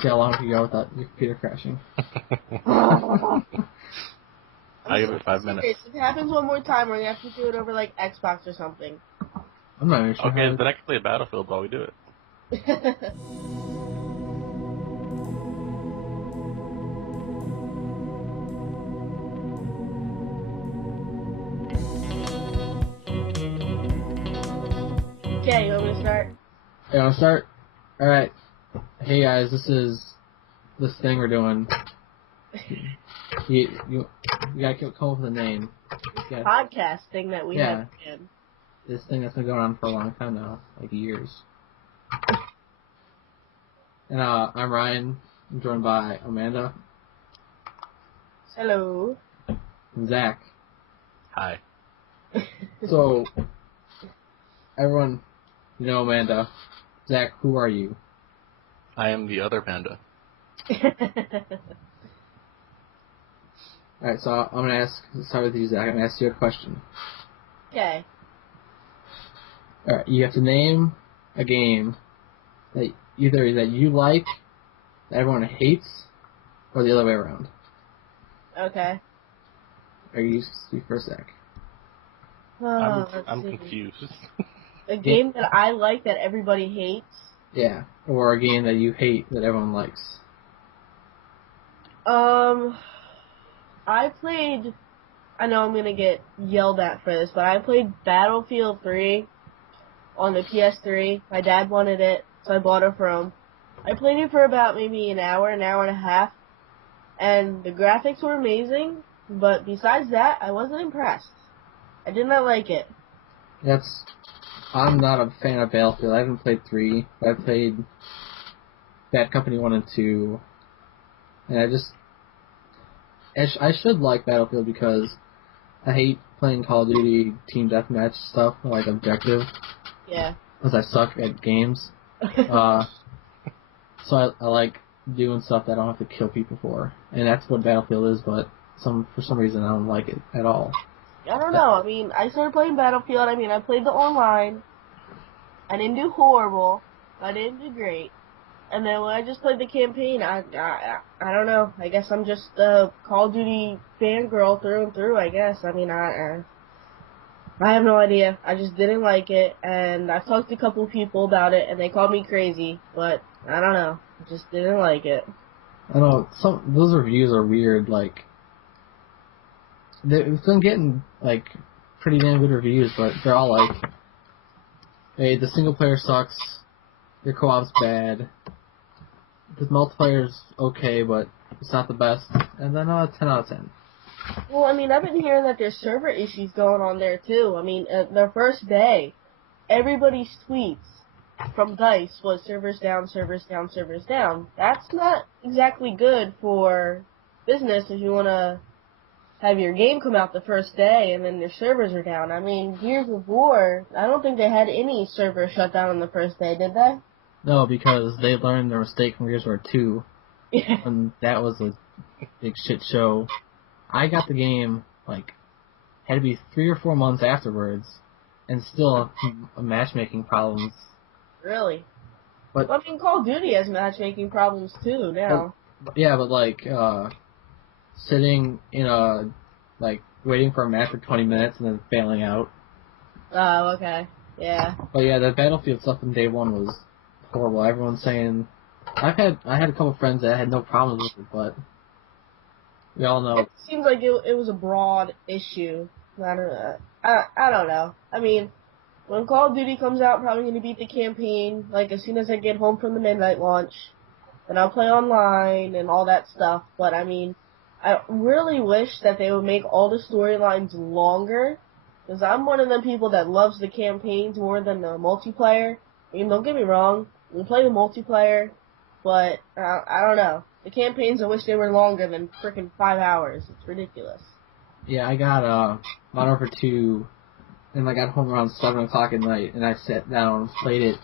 See how long you go without your computer crashing. I give it 5 minutes. If it happens one more time, we're gonna have to do it over like Xbox or something. I'm not even sure. Okay, then I can play Battlefield while we do it. Okay, you want me to start? Yeah, I'll start. Alright. Hey guys, this is this thing we're doing. You gotta come up with a name. Podcast thing that we have again. This thing that's been going on for a long time now, like years. And I'm Ryan. I'm joined by Amanda. Hello. And Zach. Hi. So, everyone, you know Amanda. Zach, who are you? I am the other panda. Alright, so I'm gonna start with you, Zach. I'm gonna ask you a question. Okay. Alright, you have to name a game that either that you like, that everyone hates, or the other way around. Okay. Are you speak first, Zach? I'm confused. A game that I like that everybody hates? Yeah, or a game that you hate that everyone likes. I played, I know I'm gonna get yelled at for this, but I played Battlefield 3 on the PS3. My dad wanted it, so I bought it for him. I played it for about maybe an hour and a half, and the graphics were amazing, but besides that, I wasn't impressed. I did not like it. I'm not a fan of Battlefield. I haven't played 3, but I played Bad Company 1 and 2, and I should like Battlefield because I hate playing Call of Duty team deathmatch stuff, like objective. Yeah. Because I suck at games. So I like doing stuff that I don't have to kill people for. And that's what Battlefield is, but for some reason I don't like it at all. I don't know. I mean, I started playing Battlefield. I mean, I played the online. I didn't do horrible. I didn't do great. And then when I just played the campaign, I don't know. I guess I'm just a Call of Duty fangirl through and through, I guess. I mean, I have no idea. I just didn't like it, and I've talked to a couple of people about it, and they called me crazy, but I don't know. I just didn't like it. I know, those reviews are weird, like, it's been getting, like, pretty damn good reviews, but they're all like, hey, the single player sucks, your co-op's bad, the multiplayer's okay, but it's not the best, and then 10 out of 10. Well, I mean, I've been hearing that there's server issues going on there, too. I mean, their first day, everybody's tweets from DICE was servers down, servers down, servers down. That's not exactly good for business if you want to have your game come out the first day and then your servers are down. I mean, Gears of War, I don't think they had any server shut down on the first day, did they? No, because they learned their mistake from Gears of War 2, and that was a big shit show. I got the game, like, had to be 3 or 4 months afterwards, and still matchmaking problems. Really? But well, I mean, Call of Duty has matchmaking problems too now. But like, sitting in waiting for a match for 20 minutes and then failing out. Oh, okay. Yeah. But yeah, the Battlefield stuff in day one was horrible. Everyone's saying, I had a couple friends that had no problems with it, but we all know. It seems like it was a broad issue. I don't know. I mean, when Call of Duty comes out, I'm probably going to beat the campaign, like, as soon as I get home from the midnight launch. And I'll play online and all that stuff. But, I mean, I really wish that they would make all the storylines longer. Because I'm one of them people that loves the campaigns more than the multiplayer. I mean, don't get me wrong. We play the multiplayer. But, I don't know. The campaigns, I wish they were longer than frickin' 5 hours. It's ridiculous. Yeah, I got Modern Warfare 2, and I got home around 7 o'clock at night, and I sat down and played it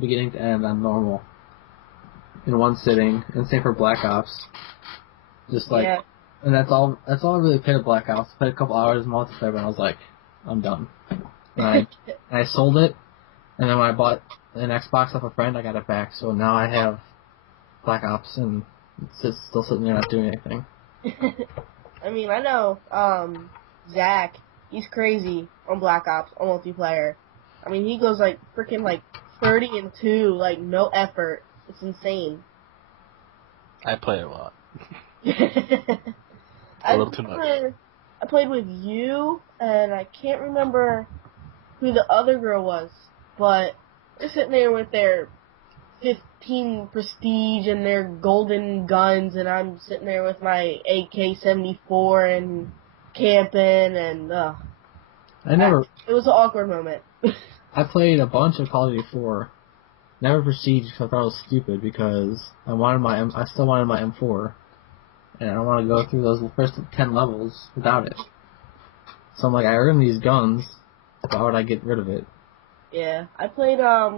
beginning to end on normal in one sitting, and same for Black Ops. Just like, yeah. And that's all I really played at Black Ops. I played a couple hours of multiplayer, and I was like, I'm done. And I sold it, and then when I bought an Xbox off a friend, I got it back, so now I have Black Ops, and it's just still sitting there not doing anything. I mean, I know, Zach, he's crazy on Black Ops, on multiplayer. I mean, he goes like freaking like 30-2, like no effort. It's insane. I play a lot. I A little too much. I played with you, and I can't remember who the other girl was, but they're sitting there with their 15 prestige and their golden guns, and I'm sitting there with my AK-74 and camping, and it was an awkward moment. I played a bunch of Call of Duty 4. Never Prestige because I thought it was stupid because I still wanted my M4, and I don't want to go through those first 10 levels without it. So I'm like, I earned these guns, why would I get rid of it? Yeah, I played, I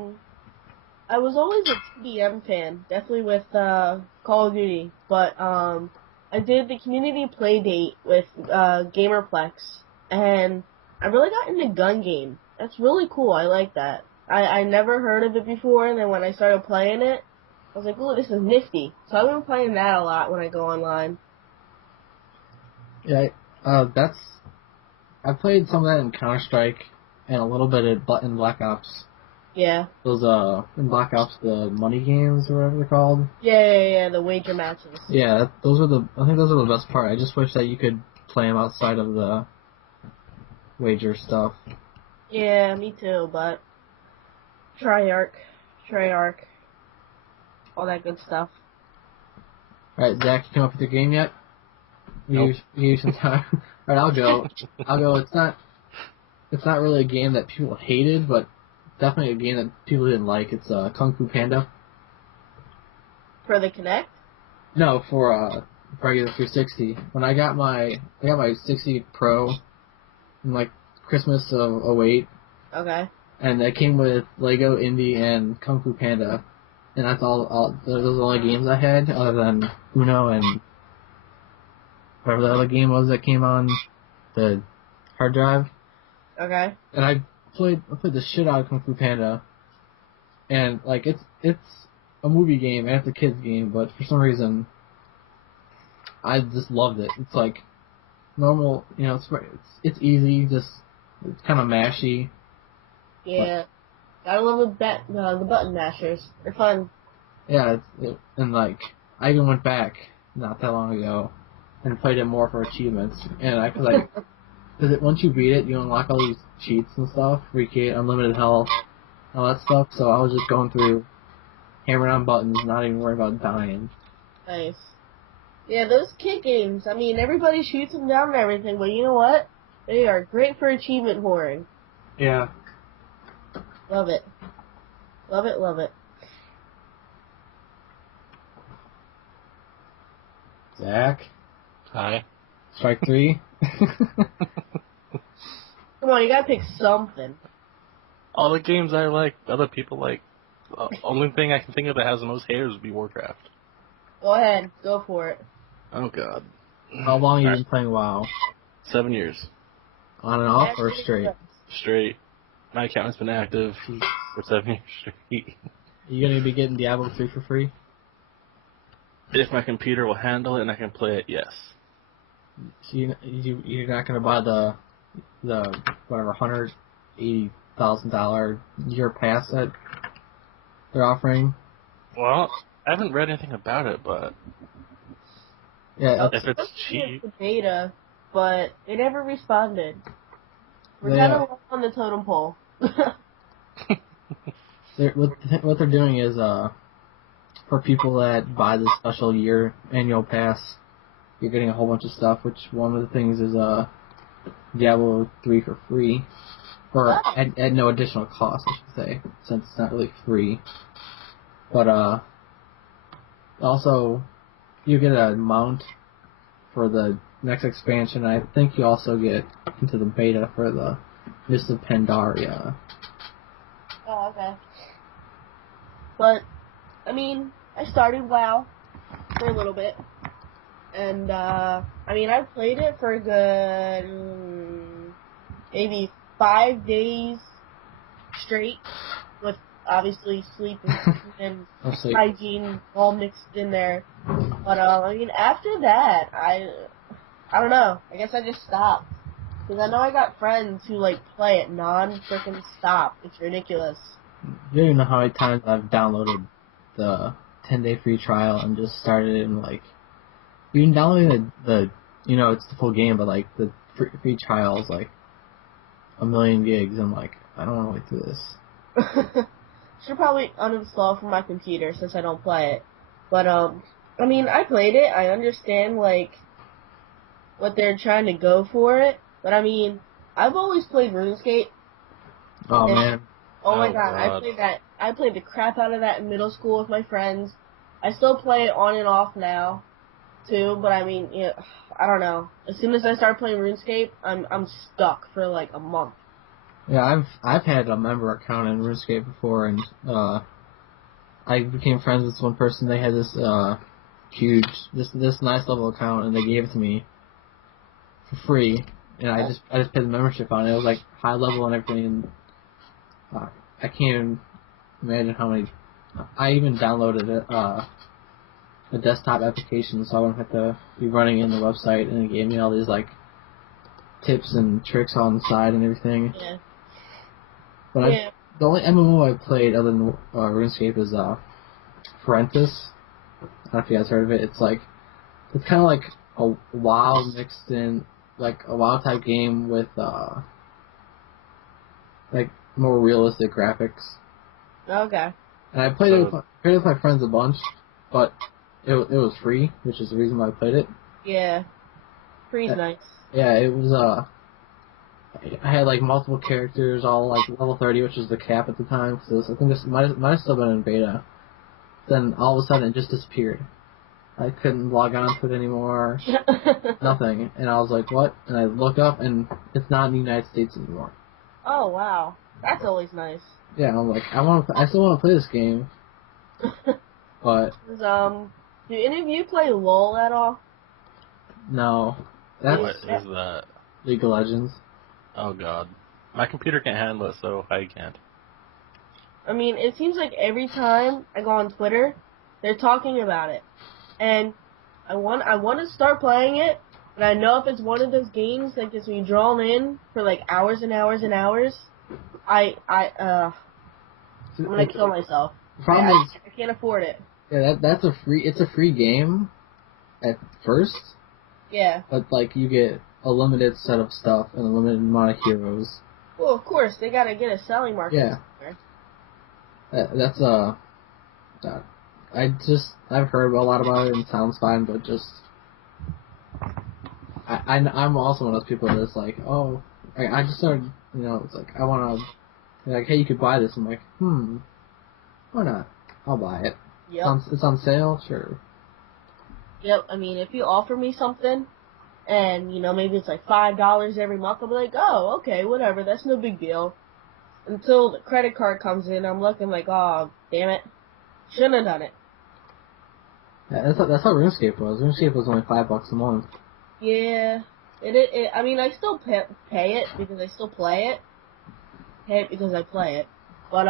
was always a TDM fan, definitely with, Call of Duty, but, I did the community play date with, Gamerplex, and I really got into gun game. That's really cool, I like that. I never heard of it before, and then when I started playing it, I was like, ooh, this is nifty. So I've been playing that a lot when I go online. Yeah, I played some of that in Counter-Strike, and a little bit in Black Ops. Yeah. Those, in Black Ops, the money games, or whatever they're called. Yeah, the wager matches. Yeah, I think those are the best part. I just wish that you could play them outside of the wager stuff. Yeah, me too, but Treyarch, all that good stuff. Alright, Zach, you come up with your game yet? Nope. You some time. Alright, I'll go. It's not really a game that people hated, but definitely a game that people didn't like. It's Kung Fu Panda. For the Kinect? No, for regular 360. When I got my 60 Pro in like Christmas of 08. Okay. And it came with Lego, Indie, and Kung Fu Panda. And that's all those are the only games I had, other than Uno and whatever the other game was that came on the hard drive. Okay. And I played the shit out of Kung Fu Panda. And, like, it's a movie game, and it's a kid's game, but for some reason, I just loved it. It's like, normal, it's easy, it's kind of mashy. Yeah. Gotta love the button mashers. They're fun. Yeah, and like, I even went back not that long ago and played it more for achievements. And because once you beat it, you unlock all these cheats and stuff, where you get unlimited health, all that stuff. So I was just going through, hammering on buttons, not even worrying about dying. Nice. Yeah, those kid games, I mean, everybody shoots them down and everything, but you know what? They are great for achievement whoring. Yeah. Love it. Love it, love it. Zach? Hi. Strike 3? Come on, you gotta pick something. All the games I like, other people like. The only thing I can think of that has the most haters would be Warcraft. Go ahead, go for it. Oh god. How long have you been playing WoW? 7 years. On and off, or straight? Straight. My account has been active for 7 years straight. You gonna be getting Diablo 3 for free? If my computer will handle it and I can play it, yes. So you're not gonna buy the whatever $180,000 year pass that they're offering? Well, I haven't read anything about it, but yeah, if it's cheap. The beta, but they never responded. We're kind of low on the totem pole. What they're doing is for people that buy the special year annual pass, you're getting a whole bunch of stuff. Which one of the things is Diablo 3 for free, or at no additional cost, I should say, since it's not really free. But also you get a mount for the next expansion. I think you also get into the beta for the Mists of Pandaria. Oh, okay. But, I mean, I started WoW for a little bit. And, I mean, I played it for a good, maybe 5 days straight with obviously sleep and Honestly, hygiene all mixed in there. But I mean, after that, I don't know. I guess I just stopped because I know I got friends who like play it non-freaking stop. It's ridiculous. you don't even know how many times I've downloaded the 10-day free trial and just started it and like, even downloading the it's the full game, but like the free trial is like 1,000,000 gigs. I'm like, I don't want to wait through this. Should probably uninstall from my computer since I don't play it. But I mean, I played it. I understand like what they're trying to go for it. But I mean, I've always played RuneScape. Oh man. Oh my Oh, god, I God. played that. I played the crap out of that in middle school with my friends. I still play it on and off now, too. But I mean, I don't know. As soon as I start playing RuneScape, I'm stuck for like a month. Yeah, I've had a member account in RuneScape before, and I became friends with one person. They had this this nice level account, and they gave it to me for free, and I just paid the membership on it. It was like high level and everything, and I can't even imagine how many. I even downloaded a desktop application, so I wouldn't have to be running in the website, and it gave me all these like tips and tricks on the side and everything. Yeah. But Yeah. the only MMO I played other than RuneScape is Forentis. I don't know if you guys heard of it. It's kind of like a WoW mixed in, like a WoW type game with like more realistic graphics. Okay. And I played it with my friends a bunch, but it was free, which is the reason why I played it. Yeah. Free's nice. Yeah, it was I had like multiple characters, all like level 30, which was the cap at the time. So I think this might have still been in beta. Then all of a sudden it just disappeared. I couldn't log on to it anymore. Nothing. And I was like, what? And I look up and it's not in the United States anymore. Oh wow, that's always nice. Yeah, I'm like, I still want to play this game, but Do any of you play LOL at all? no. What That's is that? League of Legends. Oh, God. My computer can't handle it, so I can't. I mean, it seems like every time I go on Twitter, they're talking about it, and I want to start playing it, but I know if it's one of those games that gets me drawn in for like hours and hours and hours, I'm gonna kill myself. The problem is, I can't afford it. yeah, it's a free game at first, Yeah. but like you get a limited set of stuff and a limited amount of heroes. Well, of course they gotta get a selling market. Yeah. That's I've heard a lot about it and it sounds fine, but just I'm also one of those people that's like, oh, I just started, it's like I want to, like, hey, you could buy this. I'm like, why not? I'll buy it. Yep. It's on sale, sure. Yep. I mean, if you offer me something, and maybe it's like $5 every month, I'll be like, oh, okay, whatever, that's no big deal. Until the credit card comes in, I'm looking like, oh, damn it, shouldn't have done it. Yeah, that's how RuneScape was. RuneScape was only $5 a month. Yeah. I mean, I still pay it because I still play it. Pay it because I play it. But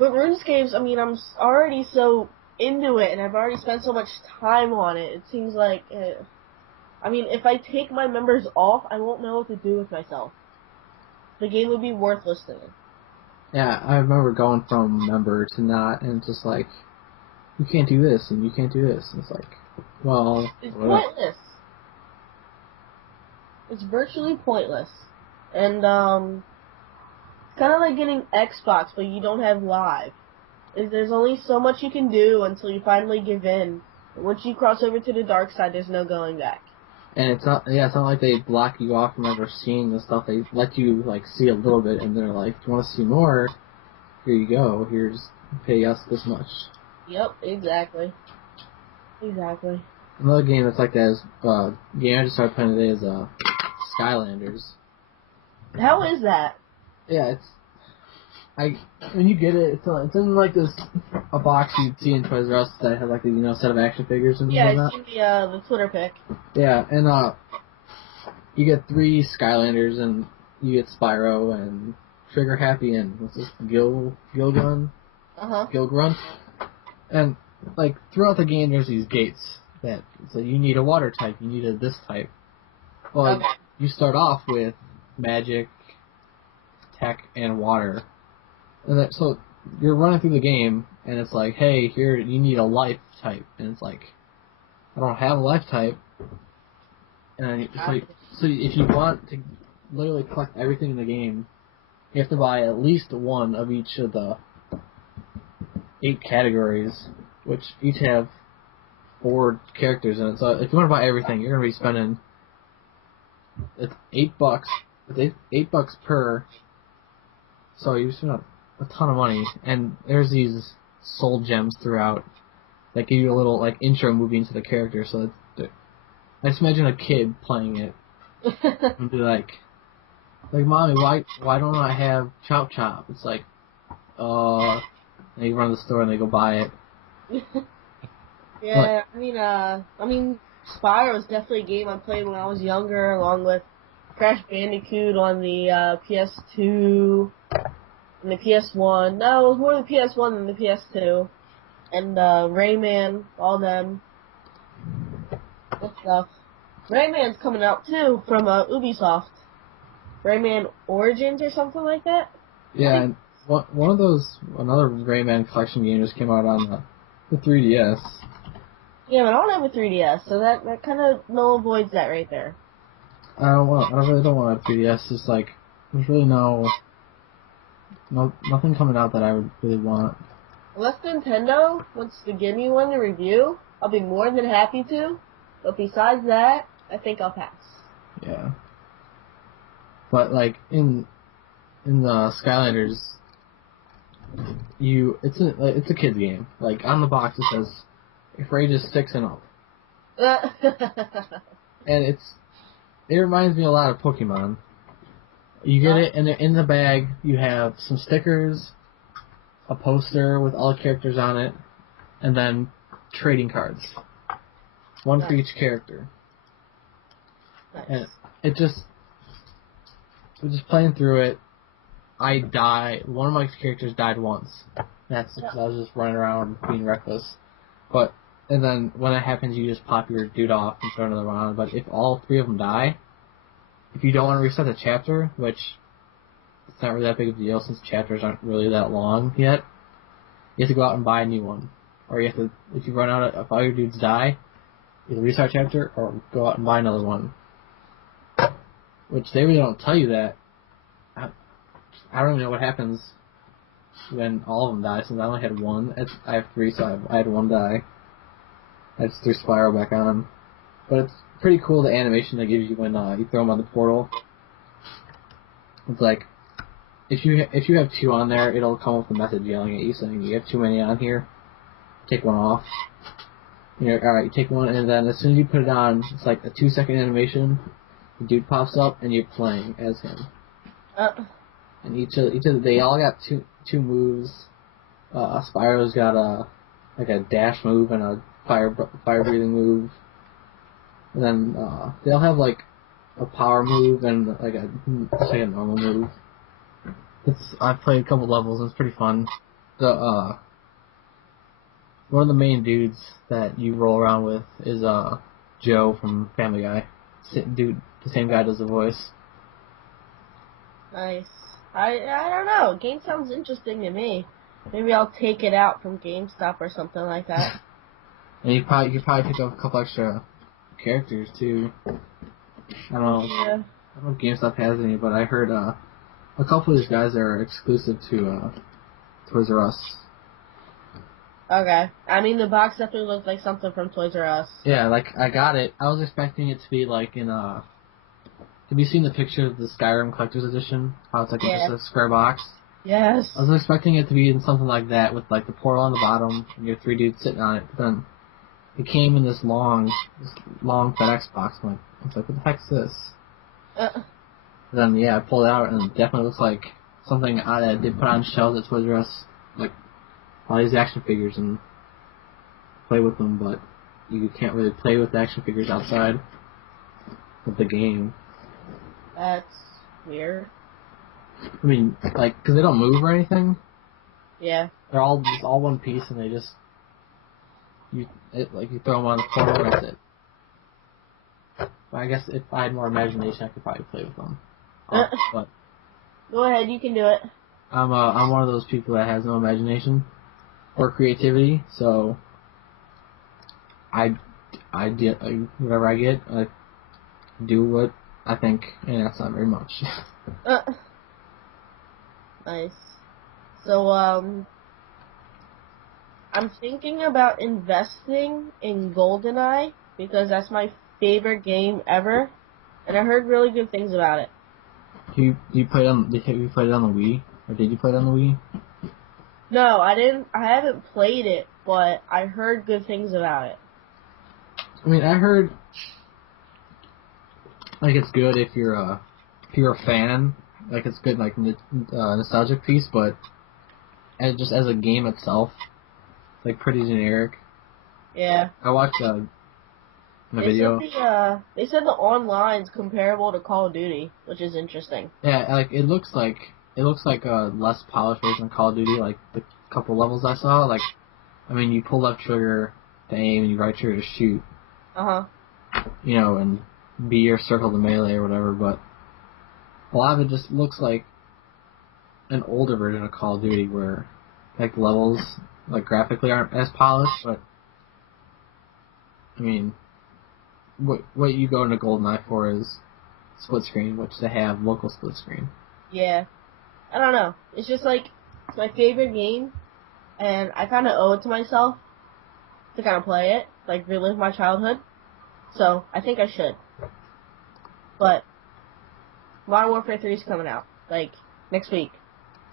RuneScape's, I mean, I'm already so into it, and I've already spent so much time on it. It seems like, I mean, if I take my members off, I won't know what to do with myself. The game would be worthless to me. Yeah, I remember going from member to not, and it's just like, you can't do this, and you can't do this. And it's like, well... It's pointless. It's virtually pointless. And, it's kind of like getting Xbox, but you don't have live. There's only so much you can do until you finally give in. Once you cross over to the dark side, there's no going back. And it's not like they block you off from ever seeing the stuff. They let you, like, see a little bit, and they're like, if you want to see more, here you go. Here's, pay us this much. Yep, exactly. Exactly. Another game that's like that is, game I just started playing today is, Skylanders. How is that? Yeah, when you get it, it's in like a box you'd see in Toys R Us that has like a set of action figures and Yeah, whatnot. I see the Twitter pic. Yeah, and you get 3 Skylanders and you get Spyro and trigger happy and what's this Gilgun? Gilgrunt. And like throughout the game there's these gates that so you need a water type, you need a this type. Well you start off with magic, tech, and water. And so you're running through the game and it's like, hey, here you need a life type, and it's like I don't have a life type. And it's like, so if you want to literally collect everything in the game, you have to buy at least one of each of the 8 categories, which each have 4 characters in it. So if you want to buy everything, you're going to be spending it's $8. It's $8 per. So you spend a ton of money, and there's these soul gems throughout that give you a little like intro movie into the character. So I just imagine a kid playing it and be like, mommy, why don't I have Chop Chop? It's like, and they run to the store and they go buy it. Yeah, I mean, Spyro is definitely a game I played when I was younger, along with Crash Bandicoot on the PS2 and the PS1. No, it was more the PS1 than the PS2. And Rayman, all them. Good stuff. Rayman's coming out too from Ubisoft. Rayman Origins or something like that. Yeah, and one of those another Rayman collection game just came out on the 3DS. Yeah, but I don't have a 3DS, so that kind of null avoids that right there. I really don't want a 3DS. It's like there's really nothing coming out that I would really want. Unless Nintendo wants to give me one to review, I'll be more than happy to. But besides that, I think I'll pass. Yeah. But like in the Skylanders, it's a kid's game. Like on the box it says, for ages 6 and up. And it reminds me a lot of Pokemon. You get it, and in the bag you have some stickers, a poster with all the characters on it, and then trading cards. One for each character. Nice. And it just playing through it, I died. One of my characters died once. That's because I was just running around being reckless. And then when that happens, you just pop your dude off and start another round. But if all 3 of them die, if you don't want to reset the chapter, which it's not really that big of a deal since chapters aren't really that long yet, you have to go out and buy a new one. Or you have to, if you run out if all your dudes die, either restart chapter or go out and buy another one. Which they really don't tell you that. I don't even know what happens when all of them die, since I only had one. I have 3, so I had 1 die. I just threw Spyro back on. But it's pretty cool, the animation they give you when you throw them on the portal. It's like, if you have 2 on there, it'll come with a message yelling at you saying you have too many on here. Take one off. Alright, you take one, and then as soon as you put it on, it's like a 2-second animation. The dude pops up, and you're playing as him. And each of they all got two moves. Spyro's got a dash move and a fire breathing move. And then they'll have like a power move and like a normal move. I've played a couple levels and it's pretty fun. One of the main dudes that you roll around with is Joe from Family Guy. Dude, the same guy does the voice. Nice. I don't know. Game sounds interesting to me. Maybe I'll take it out from GameStop or something like that. And you could probably pick up a couple extra characters too. I don't know. Yeah. I don't know if GameStop has any, but I heard a couple of these guys are exclusive to Toys R Us. Okay. I mean, the box definitely looks like something from Toys R Us. Yeah, like I got it. I was expecting it to be like in have you seen the picture of the Skyrim Collector's Edition? How it's like just a square box? Yes. I was expecting it to be in something like that with like the portal on the bottom and your 3 dudes sitting on it, but then it came in this long FedEx box. I was like, what the heck's this? Then I pulled it out and it definitely looks like something I did put on shelves at Toys R Us, like all these action figures and play with them, but you can't really play with the action figures outside of the game. That's weird. I mean, like, because they don't move or anything. Yeah. They're all just all one piece, and they just you throw them on the floor, and that's it. But I guess if I had more imagination, I could probably play with them. But Go ahead, you can do it. I'm one of those people that has no imagination or creativity, so I get whatever I get, I do what I think, and that's not very much. Nice. So, I'm thinking about investing in GoldenEye because that's my favorite game ever, and I heard really good things about it. You played on? Have you played it on the Wii, or did you play it on the Wii? No, I didn't. I haven't played it, but I heard good things about it. I mean, I heard like it's good if you're a fan. Like it's good, like nostalgic piece, but just as a game itself, like pretty generic. Yeah. I watched a video. They said the online's comparable to Call of Duty, which is interesting. Yeah, like it looks like a less polished version of Call of Duty. Like the couple levels I saw, like I mean, you pull left trigger to aim and you right trigger to shoot. You know, and B or circle the melee or whatever. But a lot of it just looks like an older version of Call of Duty, where like the levels like graphically aren't as polished. But I mean, what you go into GoldenEye for is split screen, which they have local split screen. Yeah. I don't know. It's just like, it's my favorite game, and I kind of owe it to myself to kind of play it, like relive my childhood. So, I think I should. But, Modern Warfare 3 is coming out, like, next week.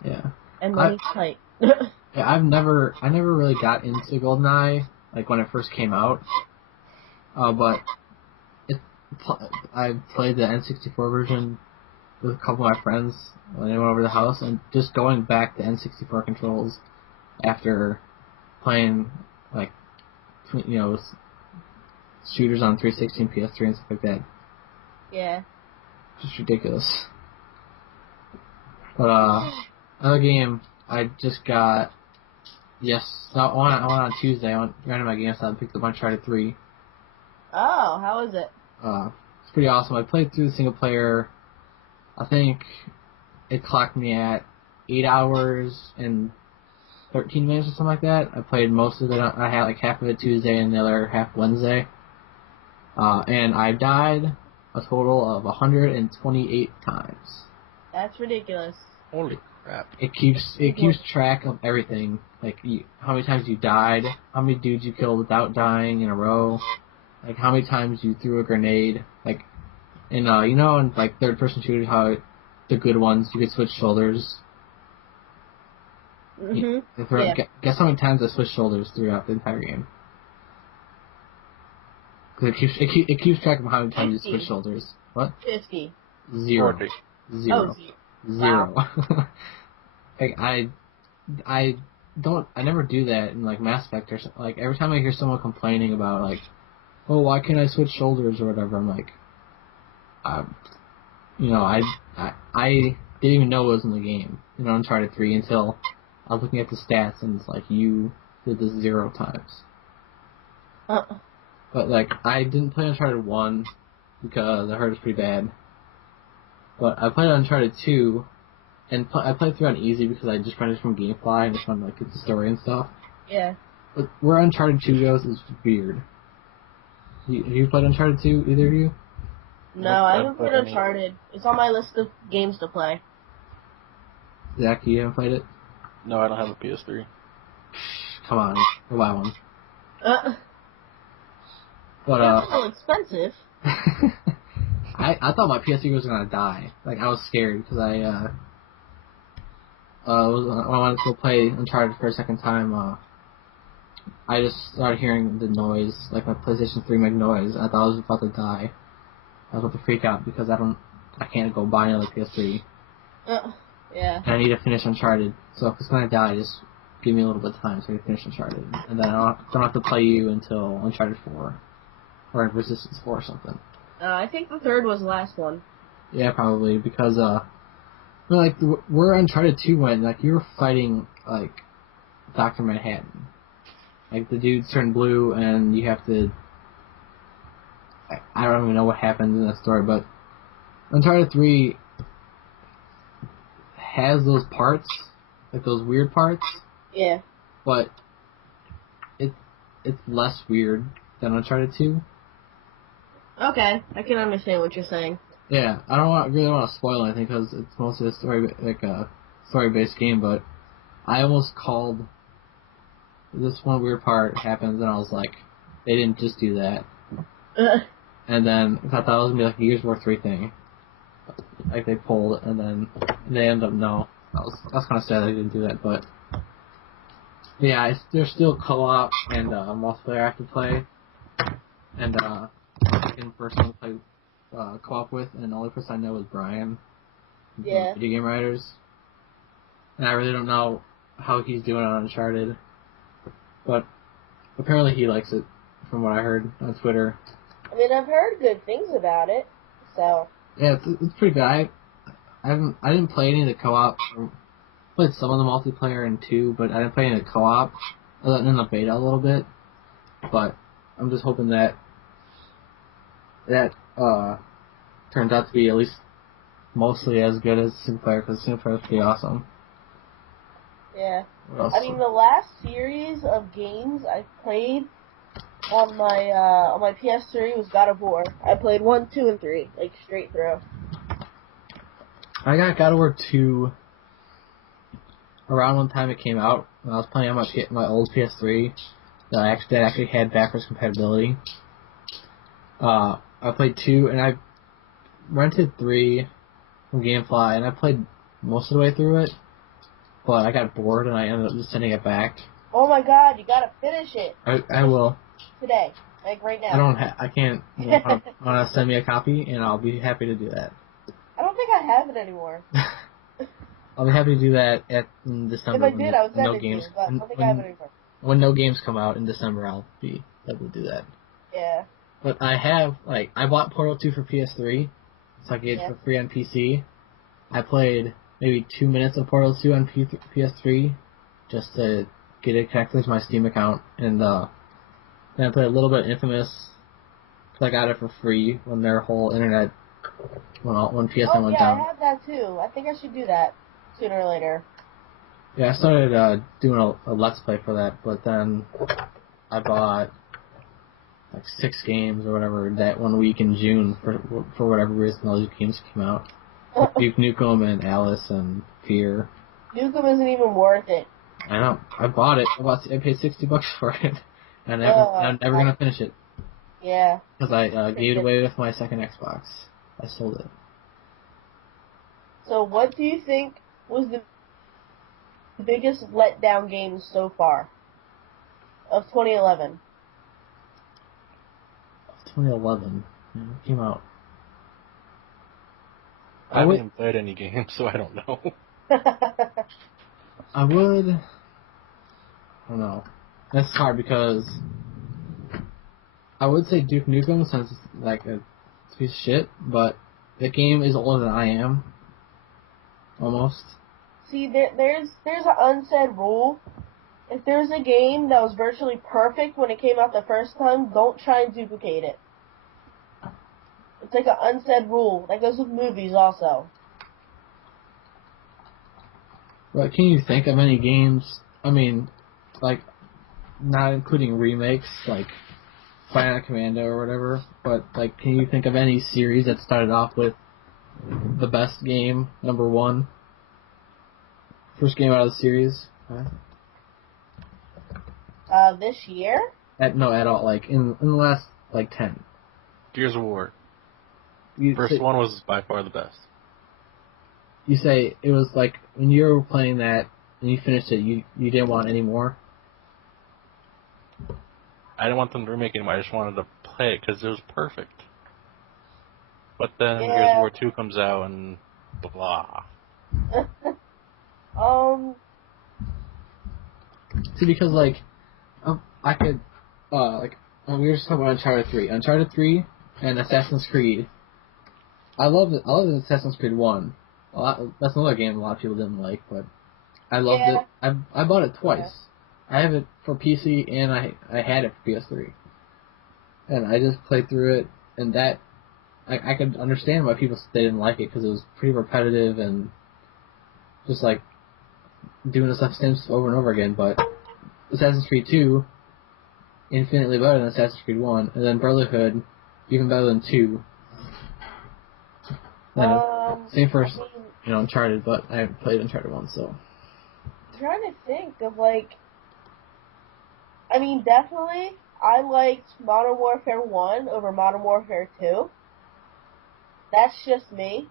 Yeah. And money's tight. Yeah, I never really got into GoldenEye, like when it first came out. But I played the N64 version with a couple of my friends when they went over to the house, and just going back to N64 controls after playing, like, you know, shooters on 360 and PS3 and stuff like that. Yeah. Just ridiculous. But, another game I just got, I went on Tuesday, I went to my GameStop and picked up Uncharted 3. Oh, how is it? It's pretty awesome. I played through the single player. I think it clocked me at 8 hours and 13 minutes or something like that. I played most of it. I had like half of it Tuesday and the other half Wednesday. And I died a total of 128 times. That's ridiculous. Holy crap. It keeps track of everything. Like how many times you died, how many dudes you killed without dying in a row, like how many times you threw a grenade, like in you know, in like third person shooters, how the good ones you could switch shoulders. Yeah. Guess how many times I switched shoulders throughout the entire game? Because it keeps track of how many times 50. you switch shoulders. What? 50. Zero. 40. Zero. Oh, Zero. wow. Like I never do that in like Mass Effect or something. Like every time I hear someone complaining about like, oh, why can't I switch shoulders or whatever, I'm like, you know, I didn't even know it was in the game, you know, Uncharted 3 until I was looking at the stats and it's like you did this 0 times. But like I didn't play Uncharted 1 because I heard it was pretty bad. But I played Uncharted 2. And I played through on easy because I just rented from GameFly and just wanted to like get the story and stuff. Yeah. But where Uncharted 2 goes is weird. Have you played Uncharted 2, either of you? No, I haven't played Uncharted. It's on my list of games to play. Zach, you haven't played it? No, I don't have a PS3. Come on, go buy one. But That's so expensive. I thought my PS3 was gonna die. Like I was scared because when I wanted to go play Uncharted for a second time, I just started hearing the noise, like my PlayStation 3 make noise. I thought I was about to die. I was about to freak out because I can't go buy another PS3. Yeah. And I need to finish Uncharted. So if it's gonna die, just give me a little bit of time so I can finish Uncharted, and then I don't have to play you until Uncharted 4 or Resistance 4 or something. I think the third was the last one. Yeah, probably because No, like where Uncharted 2 went, like you were fighting like Dr. Manhattan. Like the dudes turn blue, and you have to. I don't even know what happens in that story, but Uncharted 3 has those parts, like those weird parts. Yeah. But it's less weird than Uncharted 2. Okay, I can understand what you're saying. Yeah, I don't really want to spoil anything because it's mostly a story-based game. But I almost called this one weird part happens, and I was like, they didn't just do that. And then I thought that was gonna be like a Gears of War 3 thing. Like they pulled, and then they ended up no. That's kind of sad they didn't do that, but yeah, there's still co-op and multiplayer I have to play, and second person to play co-op with, and the only person I know is Brian. Yeah. Video Game Writers, and I really don't know how he's doing on Uncharted, but apparently he likes it, from what I heard on Twitter. I mean, I've heard good things about it, so. Yeah, it's pretty good. I didn't play any of the co-op. I played some of the multiplayer in 2, but I didn't play any of the co-op. Other than the beta a little bit, but I'm just hoping that turns out to be at least mostly as good as single player, because single player is pretty awesome. Yeah. What else? I mean, the last series of games I played on my PS3 was God of War. I played 1, 2, and 3, like straight through. I got God of War 2 around one time it came out. When I was playing on my old PS3 that actually had backwards compatibility. I played 2, and I rented 3 from GameFly, and I played most of the way through it, but I got bored and I ended up just sending it back. Oh my God, you gotta finish it. I will. Today. Like right now. I can't. You want to send me a copy, and I'll be happy to do that. I don't think I have it anymore. I'll be happy to do that in December. If I did, I would send it to you, but I don't think I have it anymore. When no games come out in December, I'll be able to do that. Yeah. But I have, I bought Portal 2 for PS3, so I get it for free on PC. I played maybe 2 minutes of Portal 2 on PS3, just to get it connected to my Steam account, and then I played a little bit of Infamous, because I got it for free when their whole internet, when PSN went down. I have that too. I think I should do that sooner or later. Yeah, I started doing a Let's Play for that, but then I bought like 6 games or whatever that one week in June for whatever reason all these games came out. Like Duke Nukem and Alice and Fear. Nukem isn't even worth it. I know. I bought it. I paid $60 for it. And I'm never gonna finish it. Yeah. Because I gave it away with my second Xbox. I sold it. So what do you think was the biggest letdown game so far of 2011? Of 2011. Yeah, it came out. I haven't even played any games, so I don't know. I don't know. That's hard because I would say Duke Nukem since it's like a piece of shit, but the game is older than I am. Almost. See, there's an unsaid rule. If there's a game that was virtually perfect when it came out the first time, don't try and duplicate it. It's like an unsaid rule. That goes with movies also. But can you think of any games, I mean, like, not including remakes, like Bionic Commando or whatever, but, like, can you think of any series that started off with the best game, number 1? First game out of the series? This year? No, at all. Like, in the last, 10. Gears of War. First one was by far the best. You say it was like, when you were playing that, and you finished it, you didn't want any more? I didn't want them to remake it anymore. I just wanted to play it because it was perfect. But then Gears of War 2 comes out and blah. See, because, I could, we were just talking about Uncharted 3. Uncharted 3 and Assassin's Creed. I love Assassin's Creed 1, That's another game a lot of people didn't like, but I loved Yeah. it. I bought it twice. I have it for PC and I had it for PS3, and I just played through it, and that I could understand why people they didn't like it because it was pretty repetitive and just like doing the same stuff over and over again. But Assassin's Creed 2, infinitely better than Assassin's Creed 1, and then Brotherhood, even better than 2. Same for Uncharted, but I haven't played Uncharted 1, so. I'm trying to think of definitely I liked Modern Warfare 1 over Modern Warfare 2. That's just me.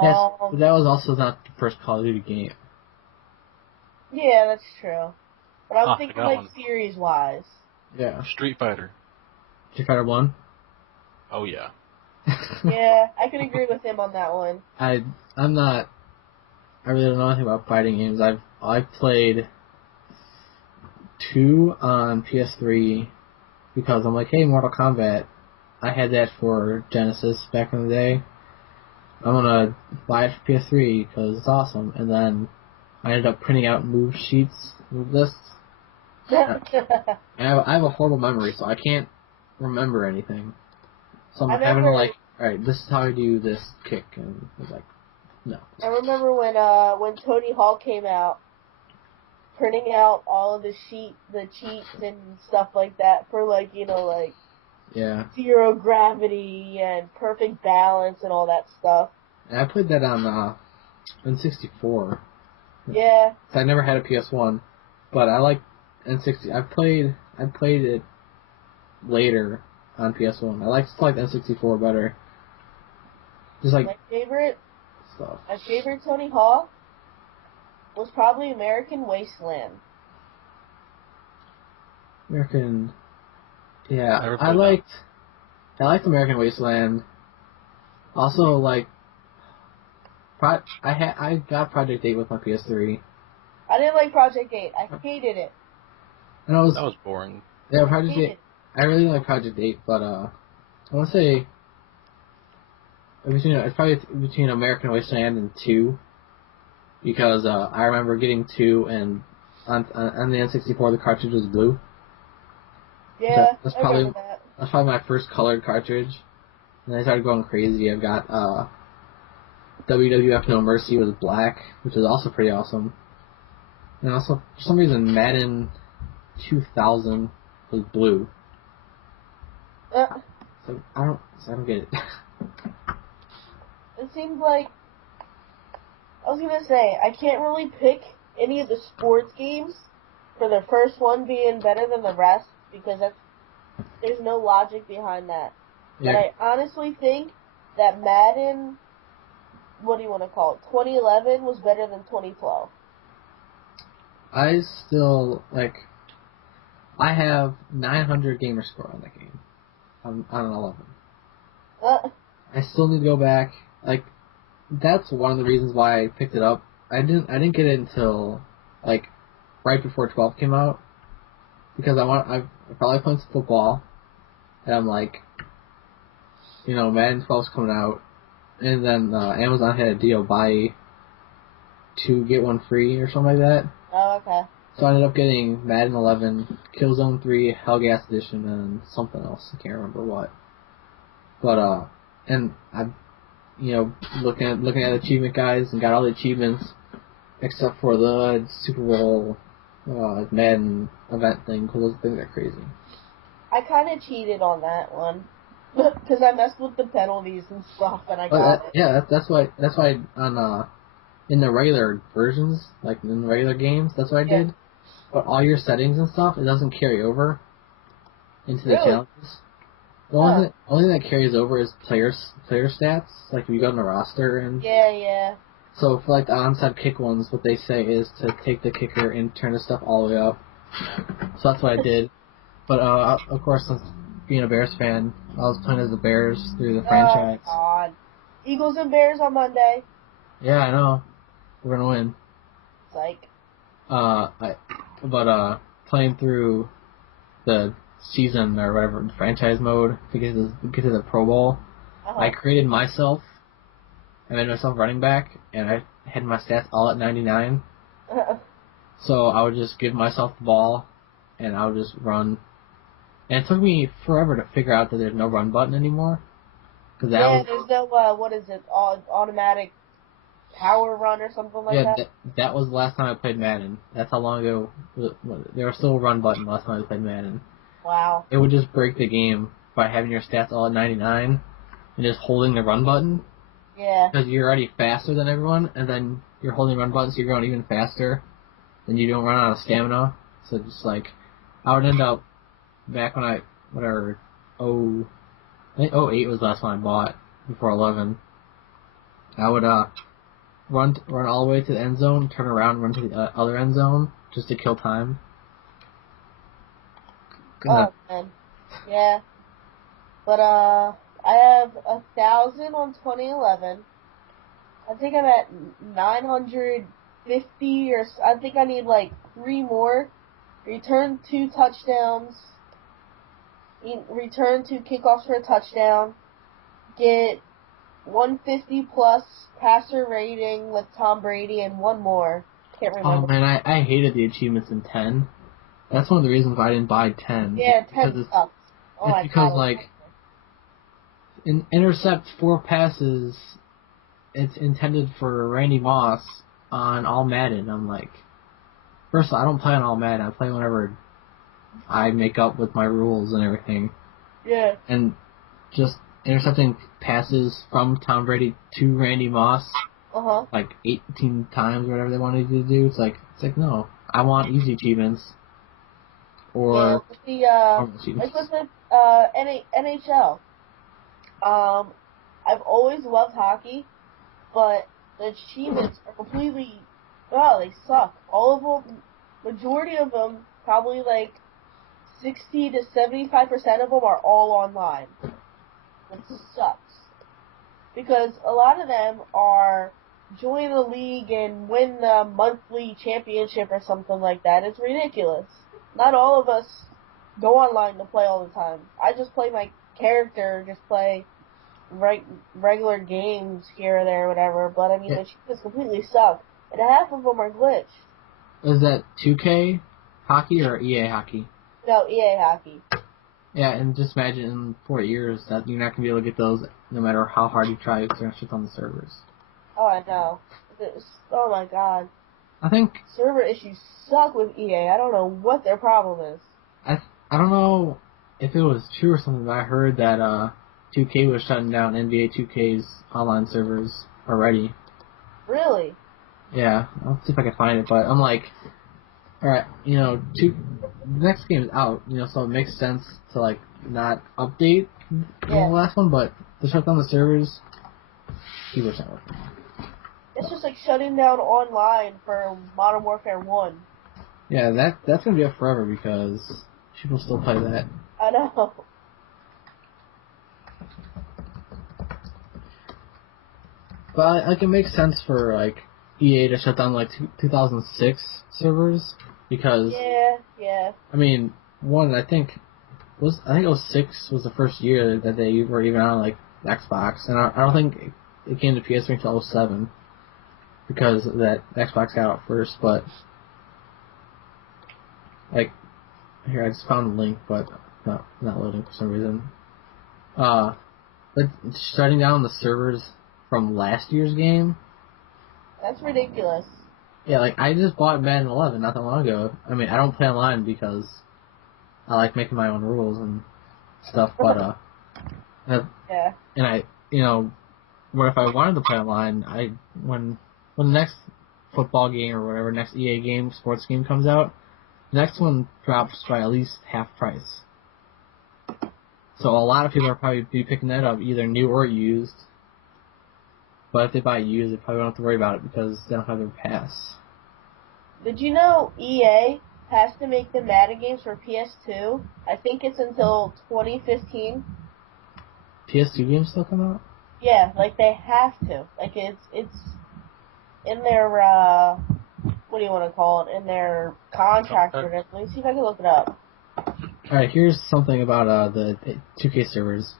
Yes, but that was also not the first Call of Duty game. Yeah, that's true. But I'm thinking one. series-wise. Yeah. Street Fighter. Street Fighter 1? Oh, yeah. Yeah, I could agree with him on that one. I really don't know anything about fighting games. I've played 2 on PS3 because I'm like, hey, Mortal Kombat. I had that for Genesis back in the day. I'm gonna buy it for PS3 because it's awesome. And then I ended up printing out move lists. And I have a horrible memory, so I can't remember anything. So I'm having to alright, this is how I do this kick, and I was like, no. I remember when Tony Hawk came out, printing out all of the cheats and stuff like that for yeah, zero gravity and perfect balance and all that stuff. And I played that on N64. Yeah. I never had a PS1, but I like N60. I played it later on PS1. I still like N64 better. Just like my favorite stuff. My favorite Tony Hawk was probably American Wasteland. Yeah, I liked American Wasteland. Also, I got Project 8 with my PS3. I didn't like Project 8. I hated it. And that was boring. Yeah, Project 8. I really like Project 8, but I want to say it's probably between American Wasteland and 2, because I remember getting 2 and on the N64 the cartridge was blue. Yeah, that's I probably remember that. That's probably my first colored cartridge, and I started going crazy. I've got WWF No Mercy was black, which is also pretty awesome, and also for some reason Madden 2000 was blue. So I don't get it. It seems like I was gonna say I can't really pick any of the sports games for the first one being better than the rest because there's no logic behind that. Yeah. But I honestly think that Madden, what do you want to call it, 2011 was better than 2012. I still I have 900 gamer score on that game. On 11. I still need to go back. That's one of the reasons why I picked it up. I didn't get it until right before 12 came out, because I probably played some football, and I'm Madden 12's coming out, and then Amazon had a deal, buy 2 get 1 free or something like that. Oh, okay. So I ended up getting Madden 11, Killzone 3, Hellgas Edition, and something else. I can't remember what. But and I, looking at achievement guides and got all the achievements except for the Super Bowl Madden event thing, because those things are crazy. I kind of cheated on that one because I messed with the penalties and stuff, and I got it. Yeah, that's why on in the regular versions, in the regular games, that's what I did. But all your settings and stuff, it doesn't carry over into the challenges. The only thing that carries over is player stats, if you go on the roster and... Yeah. So for the onside kick ones, what they say is to take the kicker and turn the stuff all the way up. So that's what I did. But of course, since being a Bears fan, I was playing as the Bears through the franchise. Oh God! Eagles and Bears on Monday. Yeah, I know. We're gonna win. Psych. Playing through the season or whatever, franchise mode to get to the Pro Bowl, I created myself I made myself running back, and I had my stats all at 99. So I would just give myself the ball, and I would just run. And it took me forever to figure out that there's no run button anymore. There's no, what is it, automatic power run or something like that? That was the last time I played Madden. That's how long ago. There was still a run button last time I played Madden. Wow. It would just break the game by having your stats all at 99 and just holding the run button. Yeah. Because you're already faster than everyone, and then you're holding the run button, so you're going even faster. Then you don't run out of stamina. So just like, I would end up back when I think 08 was the last one I bought before 11. I would run all the way to the end zone, turn around, run to the other end zone just to kill time. Oh man, yeah. But I have 1,000 on 2011. I think I'm at 950, or I think I need like 3 more. Return 2 touchdowns. Return 2 kickoffs for a touchdown. Get 150 plus passer rating with Tom Brady and 1 more. Can't remember. Oh man, I hated the achievements in 10. That's one of the reasons why I didn't buy 10. Yeah, 10 sucks. It's because like, intercept 4 passes, it's intended for Randy Moss on All Madden. I'm like, first of all, I don't play on All Madden. I play whenever I make up with my rules and everything. Yeah. And just intercepting passes from Tom Brady to Randy Moss, like 18 times or whatever they wanted you to do. It's like no, I want easy achievements. Or like with the NHL. I've always loved hockey, but the achievements are completely, they suck. All of them, majority of them, probably like 60 to 75% of them are all online. It sucks. Because a lot of them are join the league and win the monthly championship or something like that. It's ridiculous. Not all of us go online to play all the time. I just play my character, just play regular games here or there or whatever, but I mean, the achievements completely suck. And half of them are glitched. Is that 2K hockey or EA hockey? No, EA hockey. Yeah, and just imagine in 4 years that you're not going to be able to get those no matter how hard you try because they're shit on the servers. Oh, I know. Oh my god. I think server issues suck with EA. I don't know what their problem is. I don't know if it was true or something, but I heard that 2K was shutting down NBA 2K's online servers already. Really? Yeah, I'll see if I can find it, but I'm like, alright, the next game is out, so it makes sense to, like, not update the last one, but to shut down the servers, people not working. It's just like shutting down online for Modern Warfare 1. Yeah, that's gonna be up forever because people still play that. I know. But like, it makes sense for like EA to shut down like 2006 servers because yeah. I mean, I think 06 was the first year that they were even on like Xbox, and I don't think it came to PS3 until 07 because that Xbox got out first. But like, here I just found the link, but not loading for some reason. But shutting down the servers from last year's game. That's ridiculous. Yeah, like, I just bought Madden 11 not that long ago. I mean, I don't play online because I like making my own rules and stuff, but, yeah. And what if I wanted to play online, when the next football game or whatever, next EA game, sports game comes out, the next one drops by at least half price. So a lot of people are probably be picking that up, either new or used. But if they buy used, they probably don't have to worry about it because they don't have their pass. Did you know EA has to make the Madden games for PS2? I think it's until 2015. PS2 games still come out? Yeah, like they have to. Like it's in their what do you want to call it? In their contract or whatever. Let me see if I can look it up. Alright, here's something about the 2K servers.